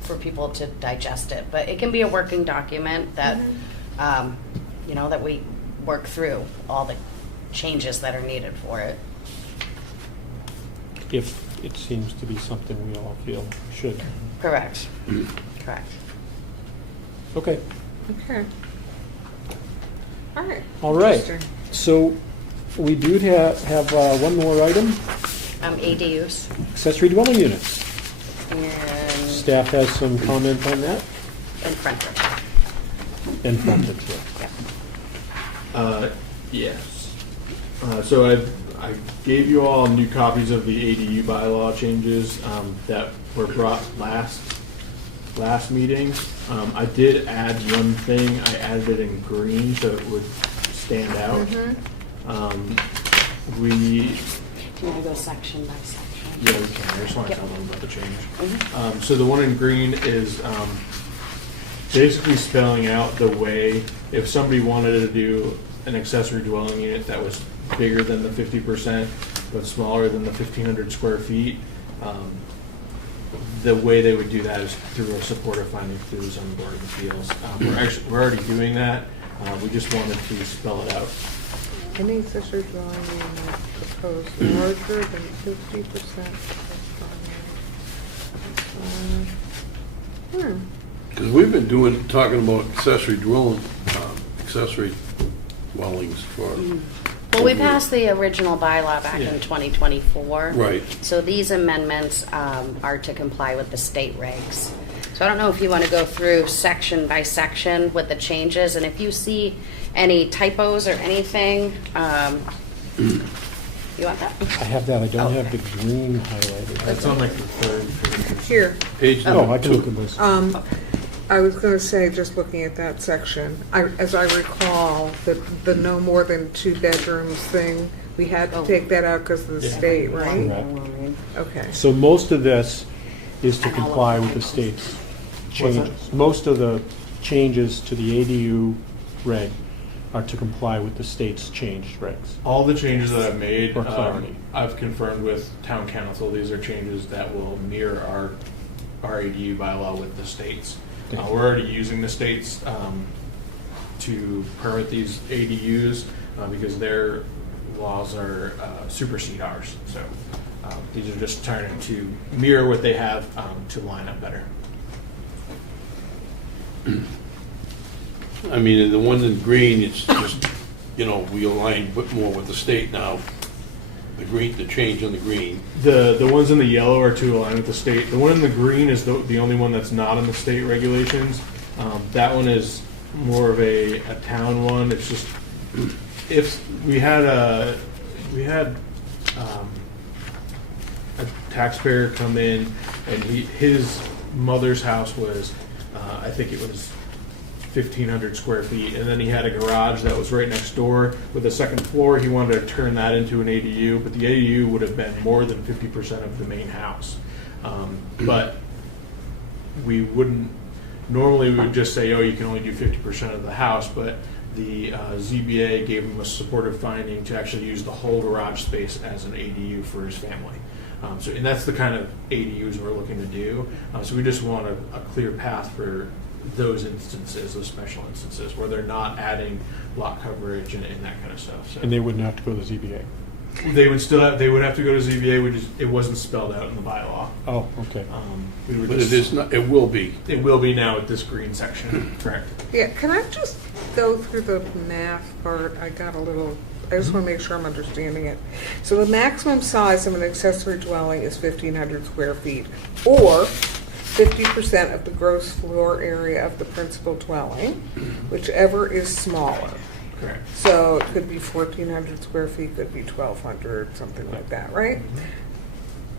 for people to digest it, but it can be a working document that that we work through all the changes that are needed for it. If it seems to be something we all feel should. Correct. Correct. Okay, Okay. All right. all right. Interesting. So we do have one more item, ADUs accessory dwelling units. and Staff has some comment on that in frontage. and frontage, yeah. Yeah. Yes. So I gave you all new copies of the ADU bylaw changes that were brought last meeting. I did add one thing. I added it in green so it would stand out. Mm-hmm. We, Do you want to go section by section? yeah, we can. I just want to Yep. tell them about the change. Mhm. So the one in green is basically spelling out the way, if somebody wanted to do an accessory dwelling unit that was bigger than the 50%, but smaller than the 1,500 square feet, the way they would do that is through a supportive finding through the zoning board of appeals. We're already doing that. We just wanted to spell it out. Any accessory dwelling unit proposed larger than 50% of the Because we've been talking about accessory dwellings for. Well, we passed the original bylaw back in 2024. Right. So these amendments are to comply with the state regs. So I don't know if you want to go through section by section with the changes, and if you see any typos or anything, you want that? I have that, I don't have the green highlighted. That's on like the third page. Here, Page Oh, I can two. look at this. I was going to say, just looking at that section, as I recall, the no more than 2 bedrooms thing, we had to take that out because of the state, right? Correct. Okay. So most of this is to And all of comply the with the typos. state's What's that? changes. Most of the changes to the ADU reg are to comply with the state's changed regs. All the changes that I've made, For clarity. I've confirmed with town council. These are changes that will mirror our ADU bylaw with the states. We're already using the states to permit these ADUs because their laws are supersede ours. So these are just trying to mirror what they have to line up better. I mean, in the ones in green, it's just, we align a bit more with the state now. The change on the green. The ones in the yellow are to align with the state. The one in the green is the only one that's not in the state regulations. That one is more of a town one. It's just if we had a taxpayer come in and his mother's house was I think it was 1,500 square feet, and then he had a garage that was right next door with a second floor. He wanted to turn that into an ADU, but the ADU would have been more than 50% of the main house. But we wouldn't, normally we would just say, oh, you can only do 50% of the house, but the ZBA gave him a supportive finding to actually use the whole garage space as an ADU for his family. And that's the kind of ADUs we're looking to do. So we just want a clear path for those instances, those special instances, where they're not adding lot coverage and that kind of stuff. So And they wouldn't have to go to the ZBA. they would have to go to ZBA. It wasn't spelled out in the bylaw. Oh, okay. We were But just, it is not, it will be. It will be now with this green section, correct? Yeah, can I just go through the math part? I just want to make sure I'm understanding it. So the maximum size of an accessory dwelling is 1,500 square feet, or 50% of the gross floor area of the principal dwelling, whichever is smaller. Correct. So it could be 1,400 square feet, could be 1,200, something like that, right?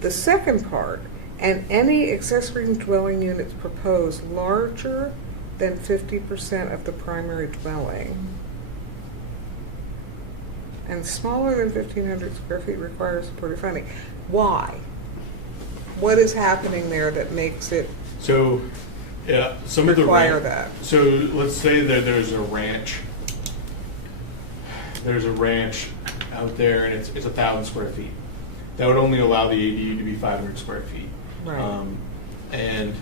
The second part, and any accessory dwelling units proposed larger than 50% of the primary dwelling and smaller than 1,500 square feet requires supportive finding. Why? What is happening there that makes it So, yeah, some of the require that? So let's say that there's a ranch. There's a ranch out there, and it's 1,000 square feet. That would only allow the ADU to be 500 square feet. Right. And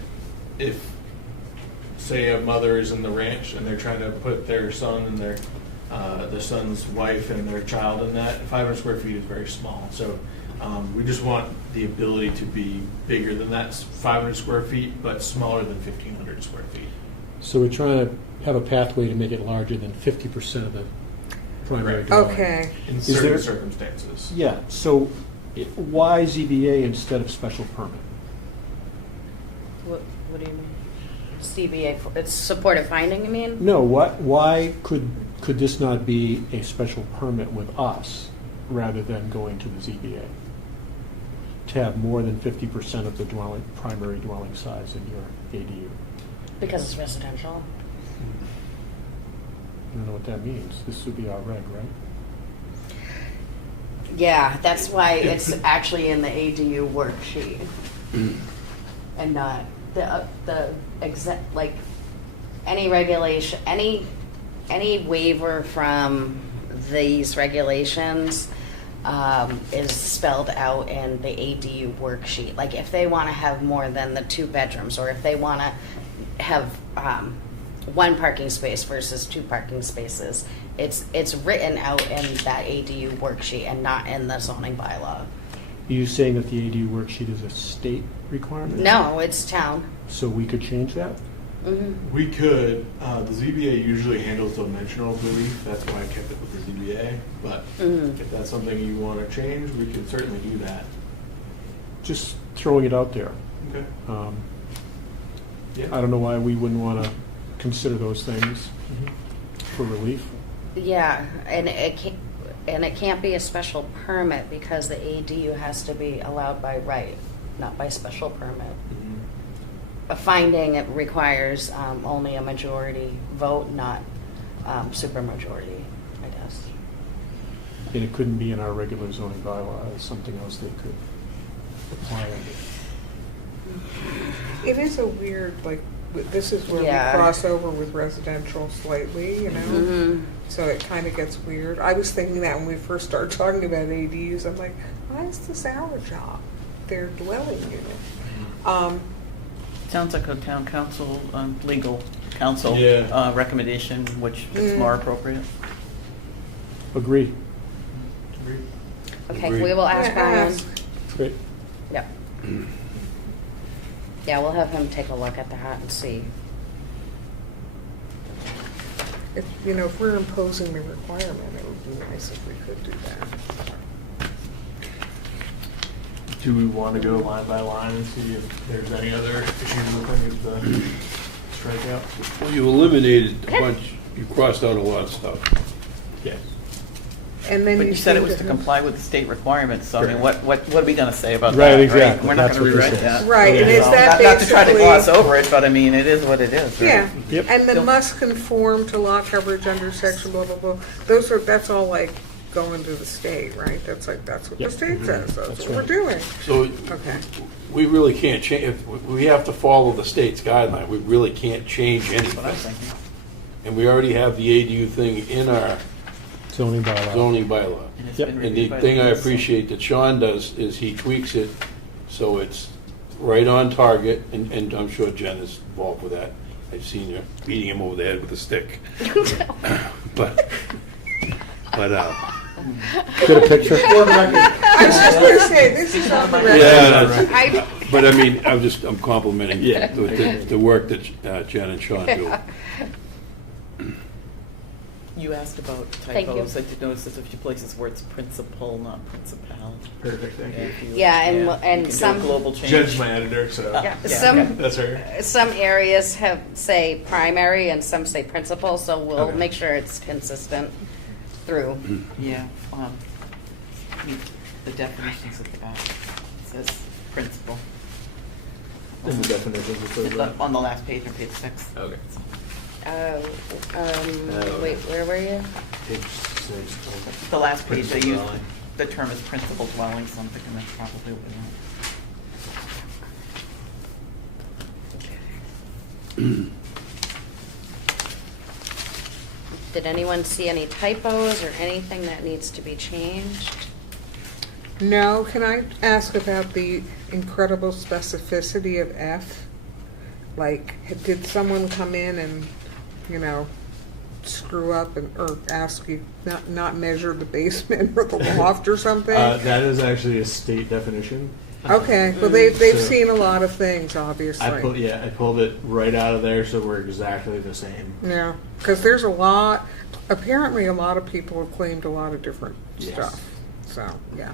if say a mother is in the ranch and they're trying to put their son and their son's wife and their child in that, 500 square feet is very small. So we just want the ability to be bigger than that 500 square feet, but smaller than 1,500 square feet. So we're trying to have a pathway to make it larger than 50% of the primary Right. dwelling. Okay. In Is certain there- circumstances. Yeah, so why ZBA instead of special permit? What do you mean? CBA, it's supportive finding, you mean? No, why could this not be a special permit with us rather than going to the ZBA? To have more than 50% of the primary dwelling size in your ADU? Because it's residential. I don't know what that means. This would be our reg, right? Yeah, that's why it's actually in the ADU worksheet. And not the exact, like, any regulation, any waiver from these regulations is spelled out in the ADU worksheet. Like, if they want to have more than the 2 bedrooms, or if they want to have 1 parking space versus 2 parking spaces, it's written out in that ADU worksheet and not in the zoning bylaw. Are you saying that the ADU worksheet is a state requirement? No, it's town. So we could change that? We could. The ZBA usually handles dimensional relief. That's why I kept it with the ZBA. But if that's something you want to change, we can certainly do that. Just throwing it out there. Okay. I don't know why we wouldn't want to consider those things for relief. Yeah, and it can't be a special permit because the ADU has to be allowed by right, not by special permit. A finding, it requires only a majority vote, not supermajority, I guess. And it couldn't be in our regular zoning bylaw. It's something else they could apply under. It is a weird, like, this is where Yeah. we cross over with residential slightly, you know? So it kind of gets weird. I was thinking that when we first started talking about ADUs, I'm like, why is this our job? Their dwelling unit. Sounds like a town council, legal council Yeah. recommendation, which is more appropriate. Agree. Okay, Agreed. we will ask Yeah, Brian. ask. Great. Yep. Yeah, we'll have him take a look at that and see. If, you know, if we're imposing the requirement, it would be nice if we could do that. Do we want to go line by line and see if there's any other issues with any of the strikeout? Well, you eliminated a bunch, you crossed out a lot of stuff. Yes. And then But you said it seem was to comply with the state requirements, so I mean, Correct. what are we gonna say about Right, that, right? exactly. We're not That's gonna what this rewrite is. that. Right, and Yeah. is that Not to try to basically- gloss over it, but I mean, it is what it is, right? Yeah, Yep. and the Don't- must conform to lot coverage under section blah, blah, blah. That's all like going to the state, right? That's what Yep. the state says, that's That's what we're right. doing. So Okay. we really can't change, if we have to follow the state's guideline, we really can't change That's what I'm anything. thinking. And we already have the ADU thing in our Zoning bylaw. zoning bylaw. And it's Yep. been And the reviewed by thing I council. appreciate that Sean does is he tweaks it so it's right on target, and I'm sure Jen is involved with that. I've seen her beating him over the head with a stick. But, Get a picture? I was just gonna say, this is on the record. yeah, that's- I, but I mean, I'm complimenting Yeah. the work that Jen and Sean do. You asked about Thank you. typos. I did notice there's a few places where it's principal, not principal. Perfect, thank you. If you- Yeah, and you can do a some- global change. Jen's my editor, so yeah, Yeah, some, okay. that's her. some areas say primary and some say principal, so we'll Okay. make sure it's consistent through. Yeah, the definitions at the back says principal. In the definitions, it says that. On the last page, on page 6. Okay. Wait, where were you? Page 6. The last page, they Principal use, dwelling. the term is principal dwelling, so I'm thinking that's probably what we want. Did anyone see any typos or anything that needs to be changed? No, can I ask about the incredible specificity of F? Like, did someone come in and, screw up or ask you not measure the basement or the loft or something? That is actually a state definition. Okay, well, they've So- seen a lot of things, obviously. I pulled it right out of there, so we're exactly the same. Yeah, because apparently a lot of people have claimed a lot of different Yes. stuff. So, yeah.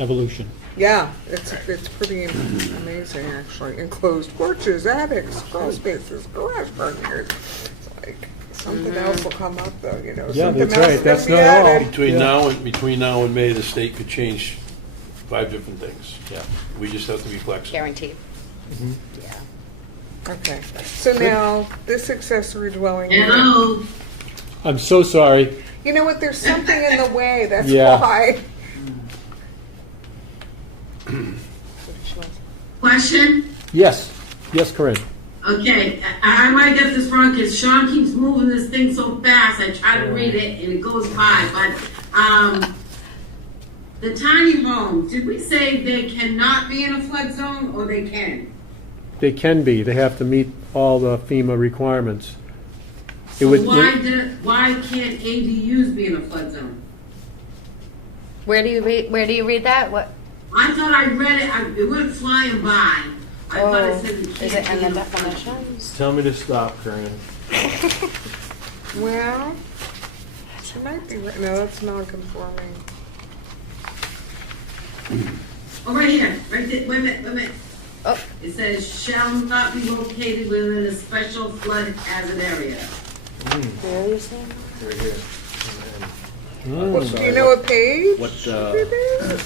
Evolution. Yeah, it's pretty amazing, actually. Enclosed porches, attics, crawl spaces, garage barnyards. It's like, something else will come up, though, Yeah, something that's else right. is gonna That's be not all. added. Between now and May, the state could change 5 different things. Yeah. We just have to be flexible. Guaranteed. Mm-hmm. Yeah. Okay, so now, this accessory dwelling unit. Hello? I'm so sorry. You know what, there's something in the way, that's Yeah. why. Question? Yes, Corinne. Okay, I might get this wrong because Sean keeps moving this thing so fast. I try to read it and it goes by. But the tiny homes, did we say they cannot be in a flood zone or they can? They can be. They have to meet all the FEMA requirements. It So would. why can't ADUs be in a flood zone? Where do you read that? What? I thought I read it. It went flying by. I thought it said it Is can't it in be the a flood zone. definitions? Tell me to stop, Corinne. Well, she might be right. No, that's non-conforming. Oh, right here. Right there. Wait a minute. Oh. It says shall not be located within a special flood hazard area. Where is that? Right here. Well, do you know what page What, it is?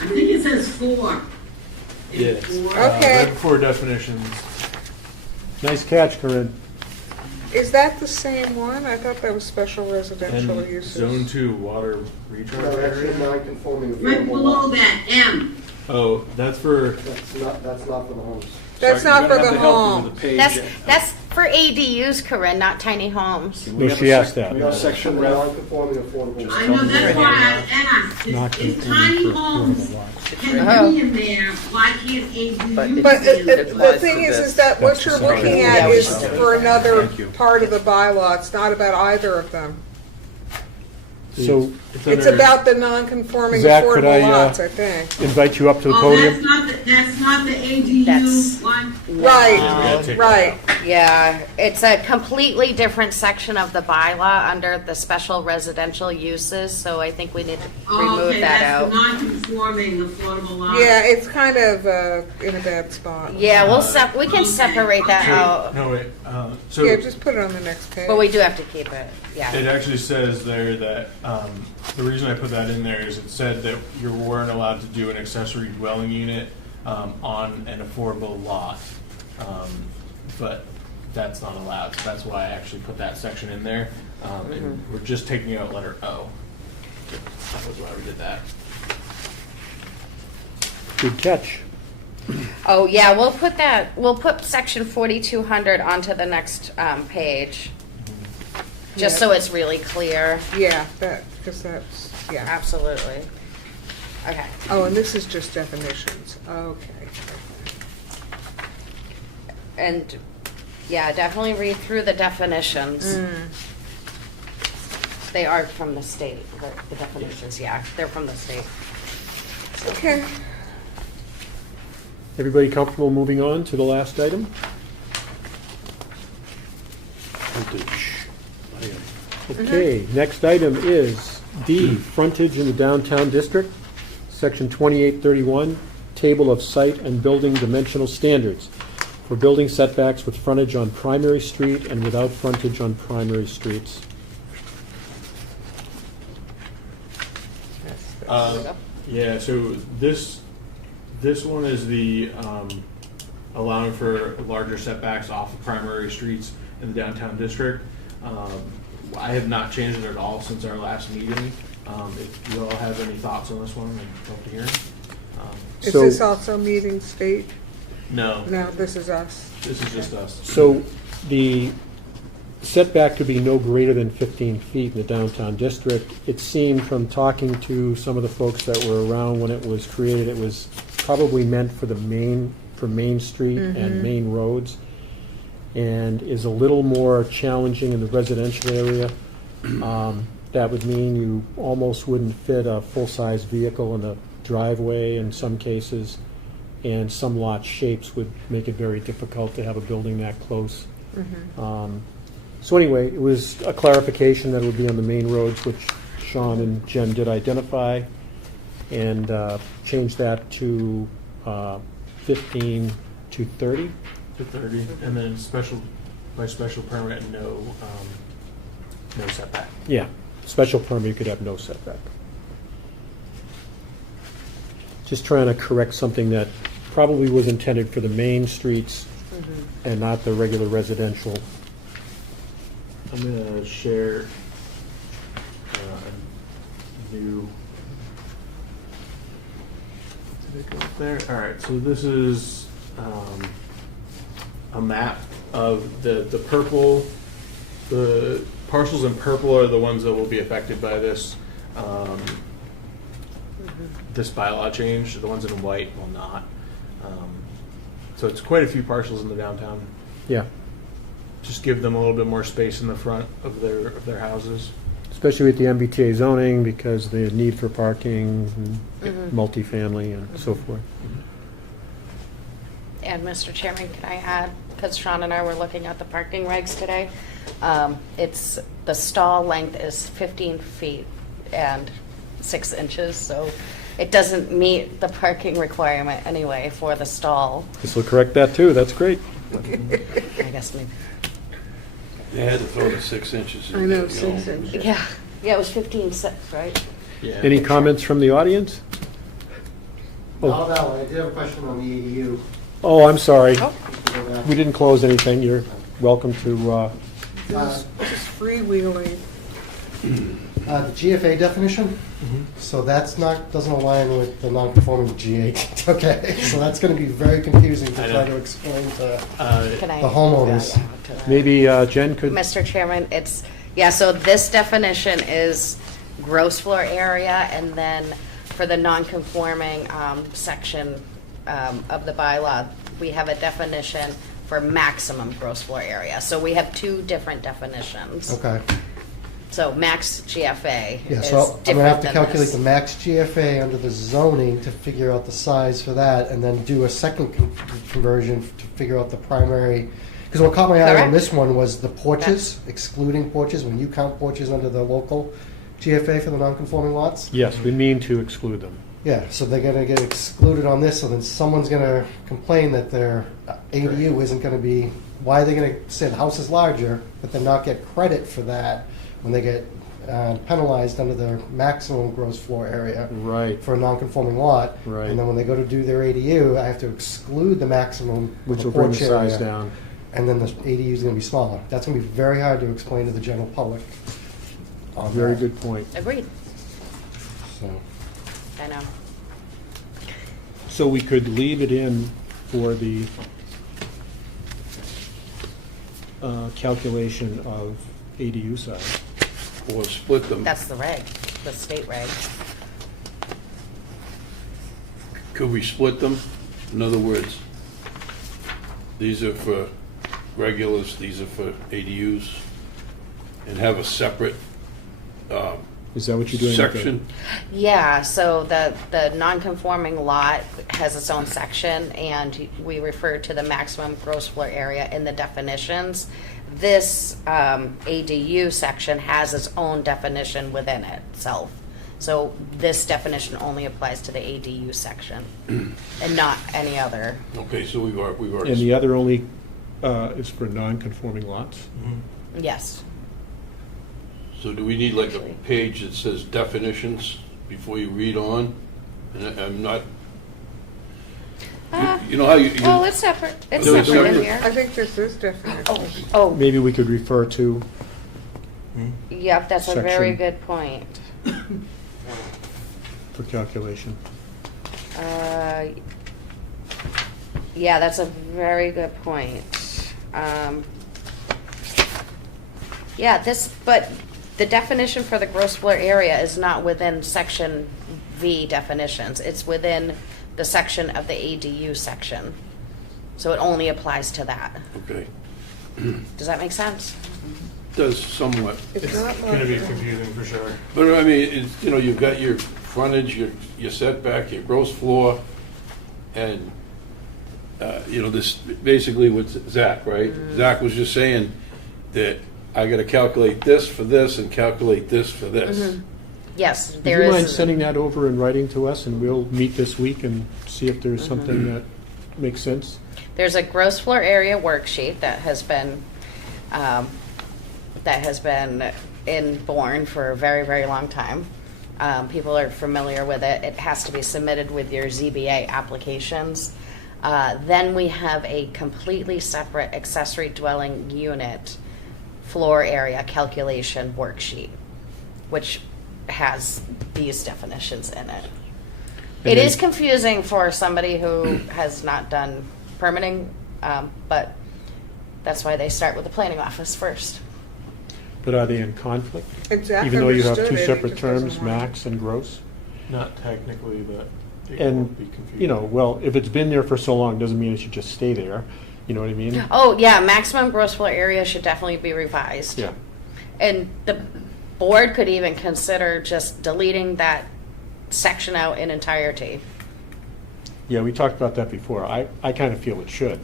I think it says 4. Yes. 4. Okay. Right before definitions. Nice catch, Corinne. Is that the same one? I thought that was special residential And uses. zone 2 water recharge area. non-conforming. Right below that, M. Oh, that's for That's not for the homes. That's Sorry, not you're for gonna the have to help me home. with the page. That's for ADUs, Corinne, not tiny homes. Can we No, have she a asked that. we have a section ref? Non-conforming affordable. I know, that's why I asked. Not If conforming tiny for homes affordable lots. can be in there, why can't ADUs But be But in there? the thing is that what you're looking at is for another Thank you. part of the bylaw. It's not about either of them. So It's under- about the non-conforming Zach, could I, affordable lots, I think. invite you up to the Oh, podium. that's not the ADU That's- one? Right, take right. Yeah, it's a completely different section of the bylaw under the special residential uses, so I think we need to Oh, remove okay, that that's out. the non-conforming affordable lot. Yeah, it's kind of in a bad spot. Yeah, we can separate that Okay. out, No, wait. So Yeah, just put it on the next page. but we do have to keep it, yeah. it actually says there that the reason I put that in there is it said that you weren't allowed to do an accessory dwelling unit on an affordable lot, but that's not allowed. So that's why I actually put that section in there, and we're just taking out letter O. That was why we did that. Good catch. Oh, yeah, we'll put section 4200 onto the next page, just Yeah. so it's really clear. Yeah, because that's, yeah. Absolutely. Okay. Oh, and this is just definitions. Okay. And, yeah, definitely read through the definitions. They are from the state, the definitions, yeah, they're from the state. Okay. Everybody comfortable moving on to the last item? Frontage. I am. Okay, next item is D, frontage in the downtown district, section 2831, table of site and building dimensional standards for building setbacks with frontage on primary street and without frontage on primary streets. Yeah, so this one is the allowing for larger setbacks off of primary streets in the downtown district. I have not changed it at all since our last meeting. If you all have any thoughts on this one, I'd love to hear them. Is So- this also meeting state? No, No, this is us. this is just us. So the setback could be no greater than 15 feet in the downtown district. It seemed from talking to some of the folks that were around when it was created, it was probably meant for the main for Main Street and main roads, and is a little more challenging in the residential area. That would mean you almost wouldn't fit a full-size vehicle in a driveway in some cases, and some lot shapes would make it very difficult to have a building that close. So anyway, it was a clarification that it would be on the main roads, which Sean and Jen did identify, and change that to 15 to 30. To 30, and then by special permit, no setback. Yeah, special permit, you could have no setback. Just trying to correct something that probably was intended for the main streets and not the regular residential. I'm gonna share a new. Did it go up there? All right, so this is a map of the purple. The parcels in purple are the ones that will be affected by this this bylaw change. The ones in white will not. So it's quite a few parcels in the downtown. Yeah, Just give them a little bit more space in the front of their houses. especially with the MBTA zoning, because the need for parking, and multifamily, and so forth. And Mr. Chairman, can I add, because Sean and I were looking at the parking regs today, it's, the stall length is 15 feet and 6 inches, so it doesn't meet the parking requirement anyway for the stall. This will correct that too, that's great. I guess maybe. They had to throw the 6 inches in I know, there, you 6 inches. Yeah, it was 15.6, right? Yeah. Any comments from the audience? Not that one. I did have a question on the ADU. Oh, I'm sorry. Oh. We didn't close anything. You're welcome to, Just freewheeling. The GFA definition, so that's not, doesn't align with the non-conforming G8. Okay, so that's going to be very confusing to I try know. to explain to Can I? the homeowners. maybe Jen could, Mr. Chairman, it's, yeah, so this definition is gross floor area, and then for the non-conforming section of the bylaw, we have a definition for maximum gross floor area. So we have two different definitions. Okay. So max GFA Yeah, is so I'm going to different have to than calculate this. the max GFA under the zoning to figure out the size for that, and then do a second conversion to figure out the primary. Because what caught my eye on Correct. this one was the porches, excluding porches, when you count porches under the local GFA for the non-conforming lots. yes, we mean to exclude them. Yeah, so they're gonna get excluded on this, so then someone's gonna complain that their ADU isn't gonna be, why are they gonna say the house is larger, but then not get credit for that when they get penalized under their maximum gross floor area Right, for a non-conforming lot? Right. And then when they go to do their ADU, I have to exclude the maximum of which the will bring the porch size area, down. and then the ADU is gonna be smaller. That's gonna be very hard to explain to the general public. on Very that. good point. Agreed, So, I know. So we could leave it in for the calculation of ADU size. Or split them. That's the reg, the state reg. Could we split them? In other words, these are for regulars, these are for ADUs, and have a separate Is that what you're doing? with the- section? Yeah, so the non-conforming lot has its own section, and we refer to the maximum gross floor area in the definitions. This ADU section has its own definition within itself. So this definition only applies to the ADU section and not any other. Okay, so we've already. And the other only is for non-conforming lots? Yes. So do we need like a page that says definitions before you read on? And I'm not, you know how you. Well, it's separate. It's No, it's separate in separate. here. I think this is definition. Oh, Maybe we could refer to, yep, that's a very Section. good point. for calculation. Yeah, that's a very good point. Yeah, but the definition for the gross floor area is not within section V definitions. It's within the section of the ADU section. So it only applies to that. Okay. Does that make sense? Does somewhat. It's not It's gonna be like, confusing for sure. But I mean, it's, you know, you've got your frontage, your setback, your gross floor, and, you know, this, basically with Zach, right? Zach was just saying that I gotta calculate this for this and calculate this for this. Yes, Would there you mind is. sending that over in writing to us, and we'll meet this week and see if there's something that makes sense? There's a gross floor area worksheet that has been in Bourne for a very, very long time. People are familiar with it. It has to be submitted with your ZBA applications. Then we have a completely separate accessory dwelling unit floor area calculation worksheet, which has these definitions in it. And It then- is confusing for somebody who has not done permitting, but that's why they start with the planning office first. But are they in conflict? exactly. Even though you have two understood it, separate it just doesn't terms, work. max and gross? Not technically, but it And, won't be confusing. you know, well, if it's been there for so long, doesn't mean it should just stay there. You know what I mean? Oh, yeah, maximum gross floor area should definitely be revised. Yeah. And the board could even consider just deleting that section out in entirety. Yeah, we talked about that before. I kind of feel it should.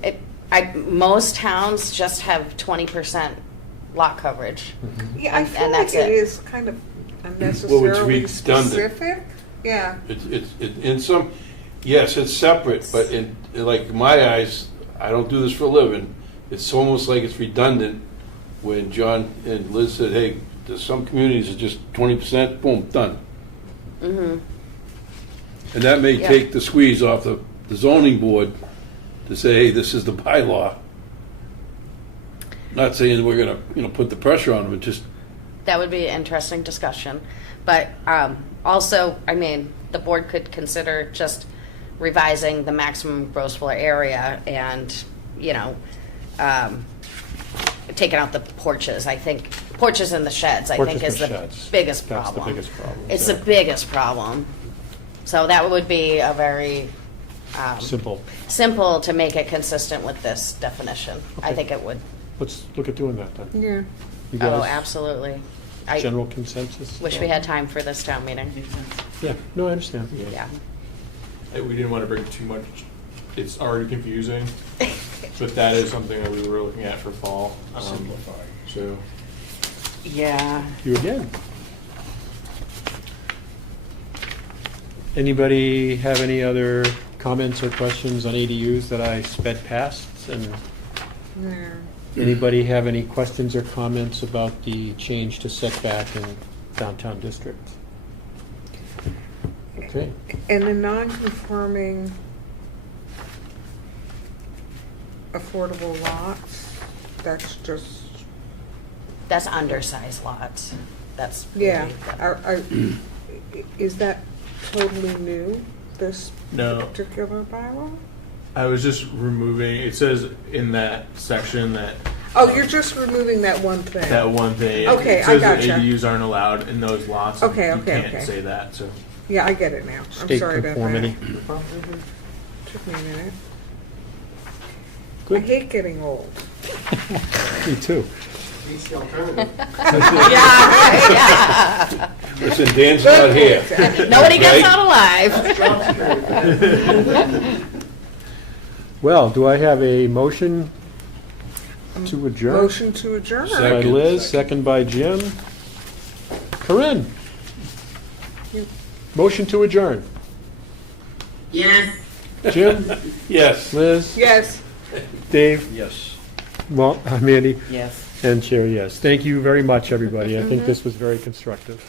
Most towns just have 20% lot coverage. Yeah, I And- feel and like that's it it. is kind of unnecessarily redundant. specific. Yeah. It's in some, yes, it's separate, but in like my eyes, I don't do this for a living. It's almost like it's redundant when John and Liz said, hey, there's some communities are just 20%, boom, done. Mm-hmm. And that may Yeah. take the squeeze off the zoning board to say, hey, this is the bylaw. Not saying we're gonna, you know, put the pressure on them, just, That would be an interesting discussion. But also, I mean, the board could consider just revising the maximum gross floor area and, you know, taking out the porches. I think porches and the sheds, I think, Porches is for the sheds. biggest That's problem. the biggest problem. It's Yeah. the biggest problem. So that would be a very Simple. simple to make it consistent with this definition. I Okay. think it would. Let's look at doing that then. Yeah. You Oh, guys, absolutely. I general consensus? wish we had time for this town meeting. Yeah, no, I understand. Yeah. We didn't want to bring too much, it's already confusing, but that is something that we were looking at for fall. So, Yeah. You again. Anybody have any other comments or questions on ADUs that I sped past? And Yeah. anybody have any questions or comments about the change to setback in downtown district? Okay. And the non-conforming affordable lots, that's just, That's undersized lots. That's. yeah. Is that totally new, this no, particular bylaw? I was just removing, it says in that section that. Oh, you're just removing that one thing? That one thing. Okay, It says I that gotcha. ADUs aren't allowed in those lots. and Okay, you okay, can't okay. say that, so. Yeah, I get it now. I'm State sorry about that. conformity. Mhm. Took me a minute. I Good. hate getting old. Me too. Yeah. listen, Dan's not here. Nobody gets Right? out alive. Well, do I have a motion to adjourn? Motion to adjourn. By Second. Liz, second by Jim. Corinne? Motion to adjourn. Yes. Jim, Yes. Liz, Yes. Dave, Yes. well, I'm Andy, Yes. and Chair, yes. Thank you very much, everybody. I think this was very constructive.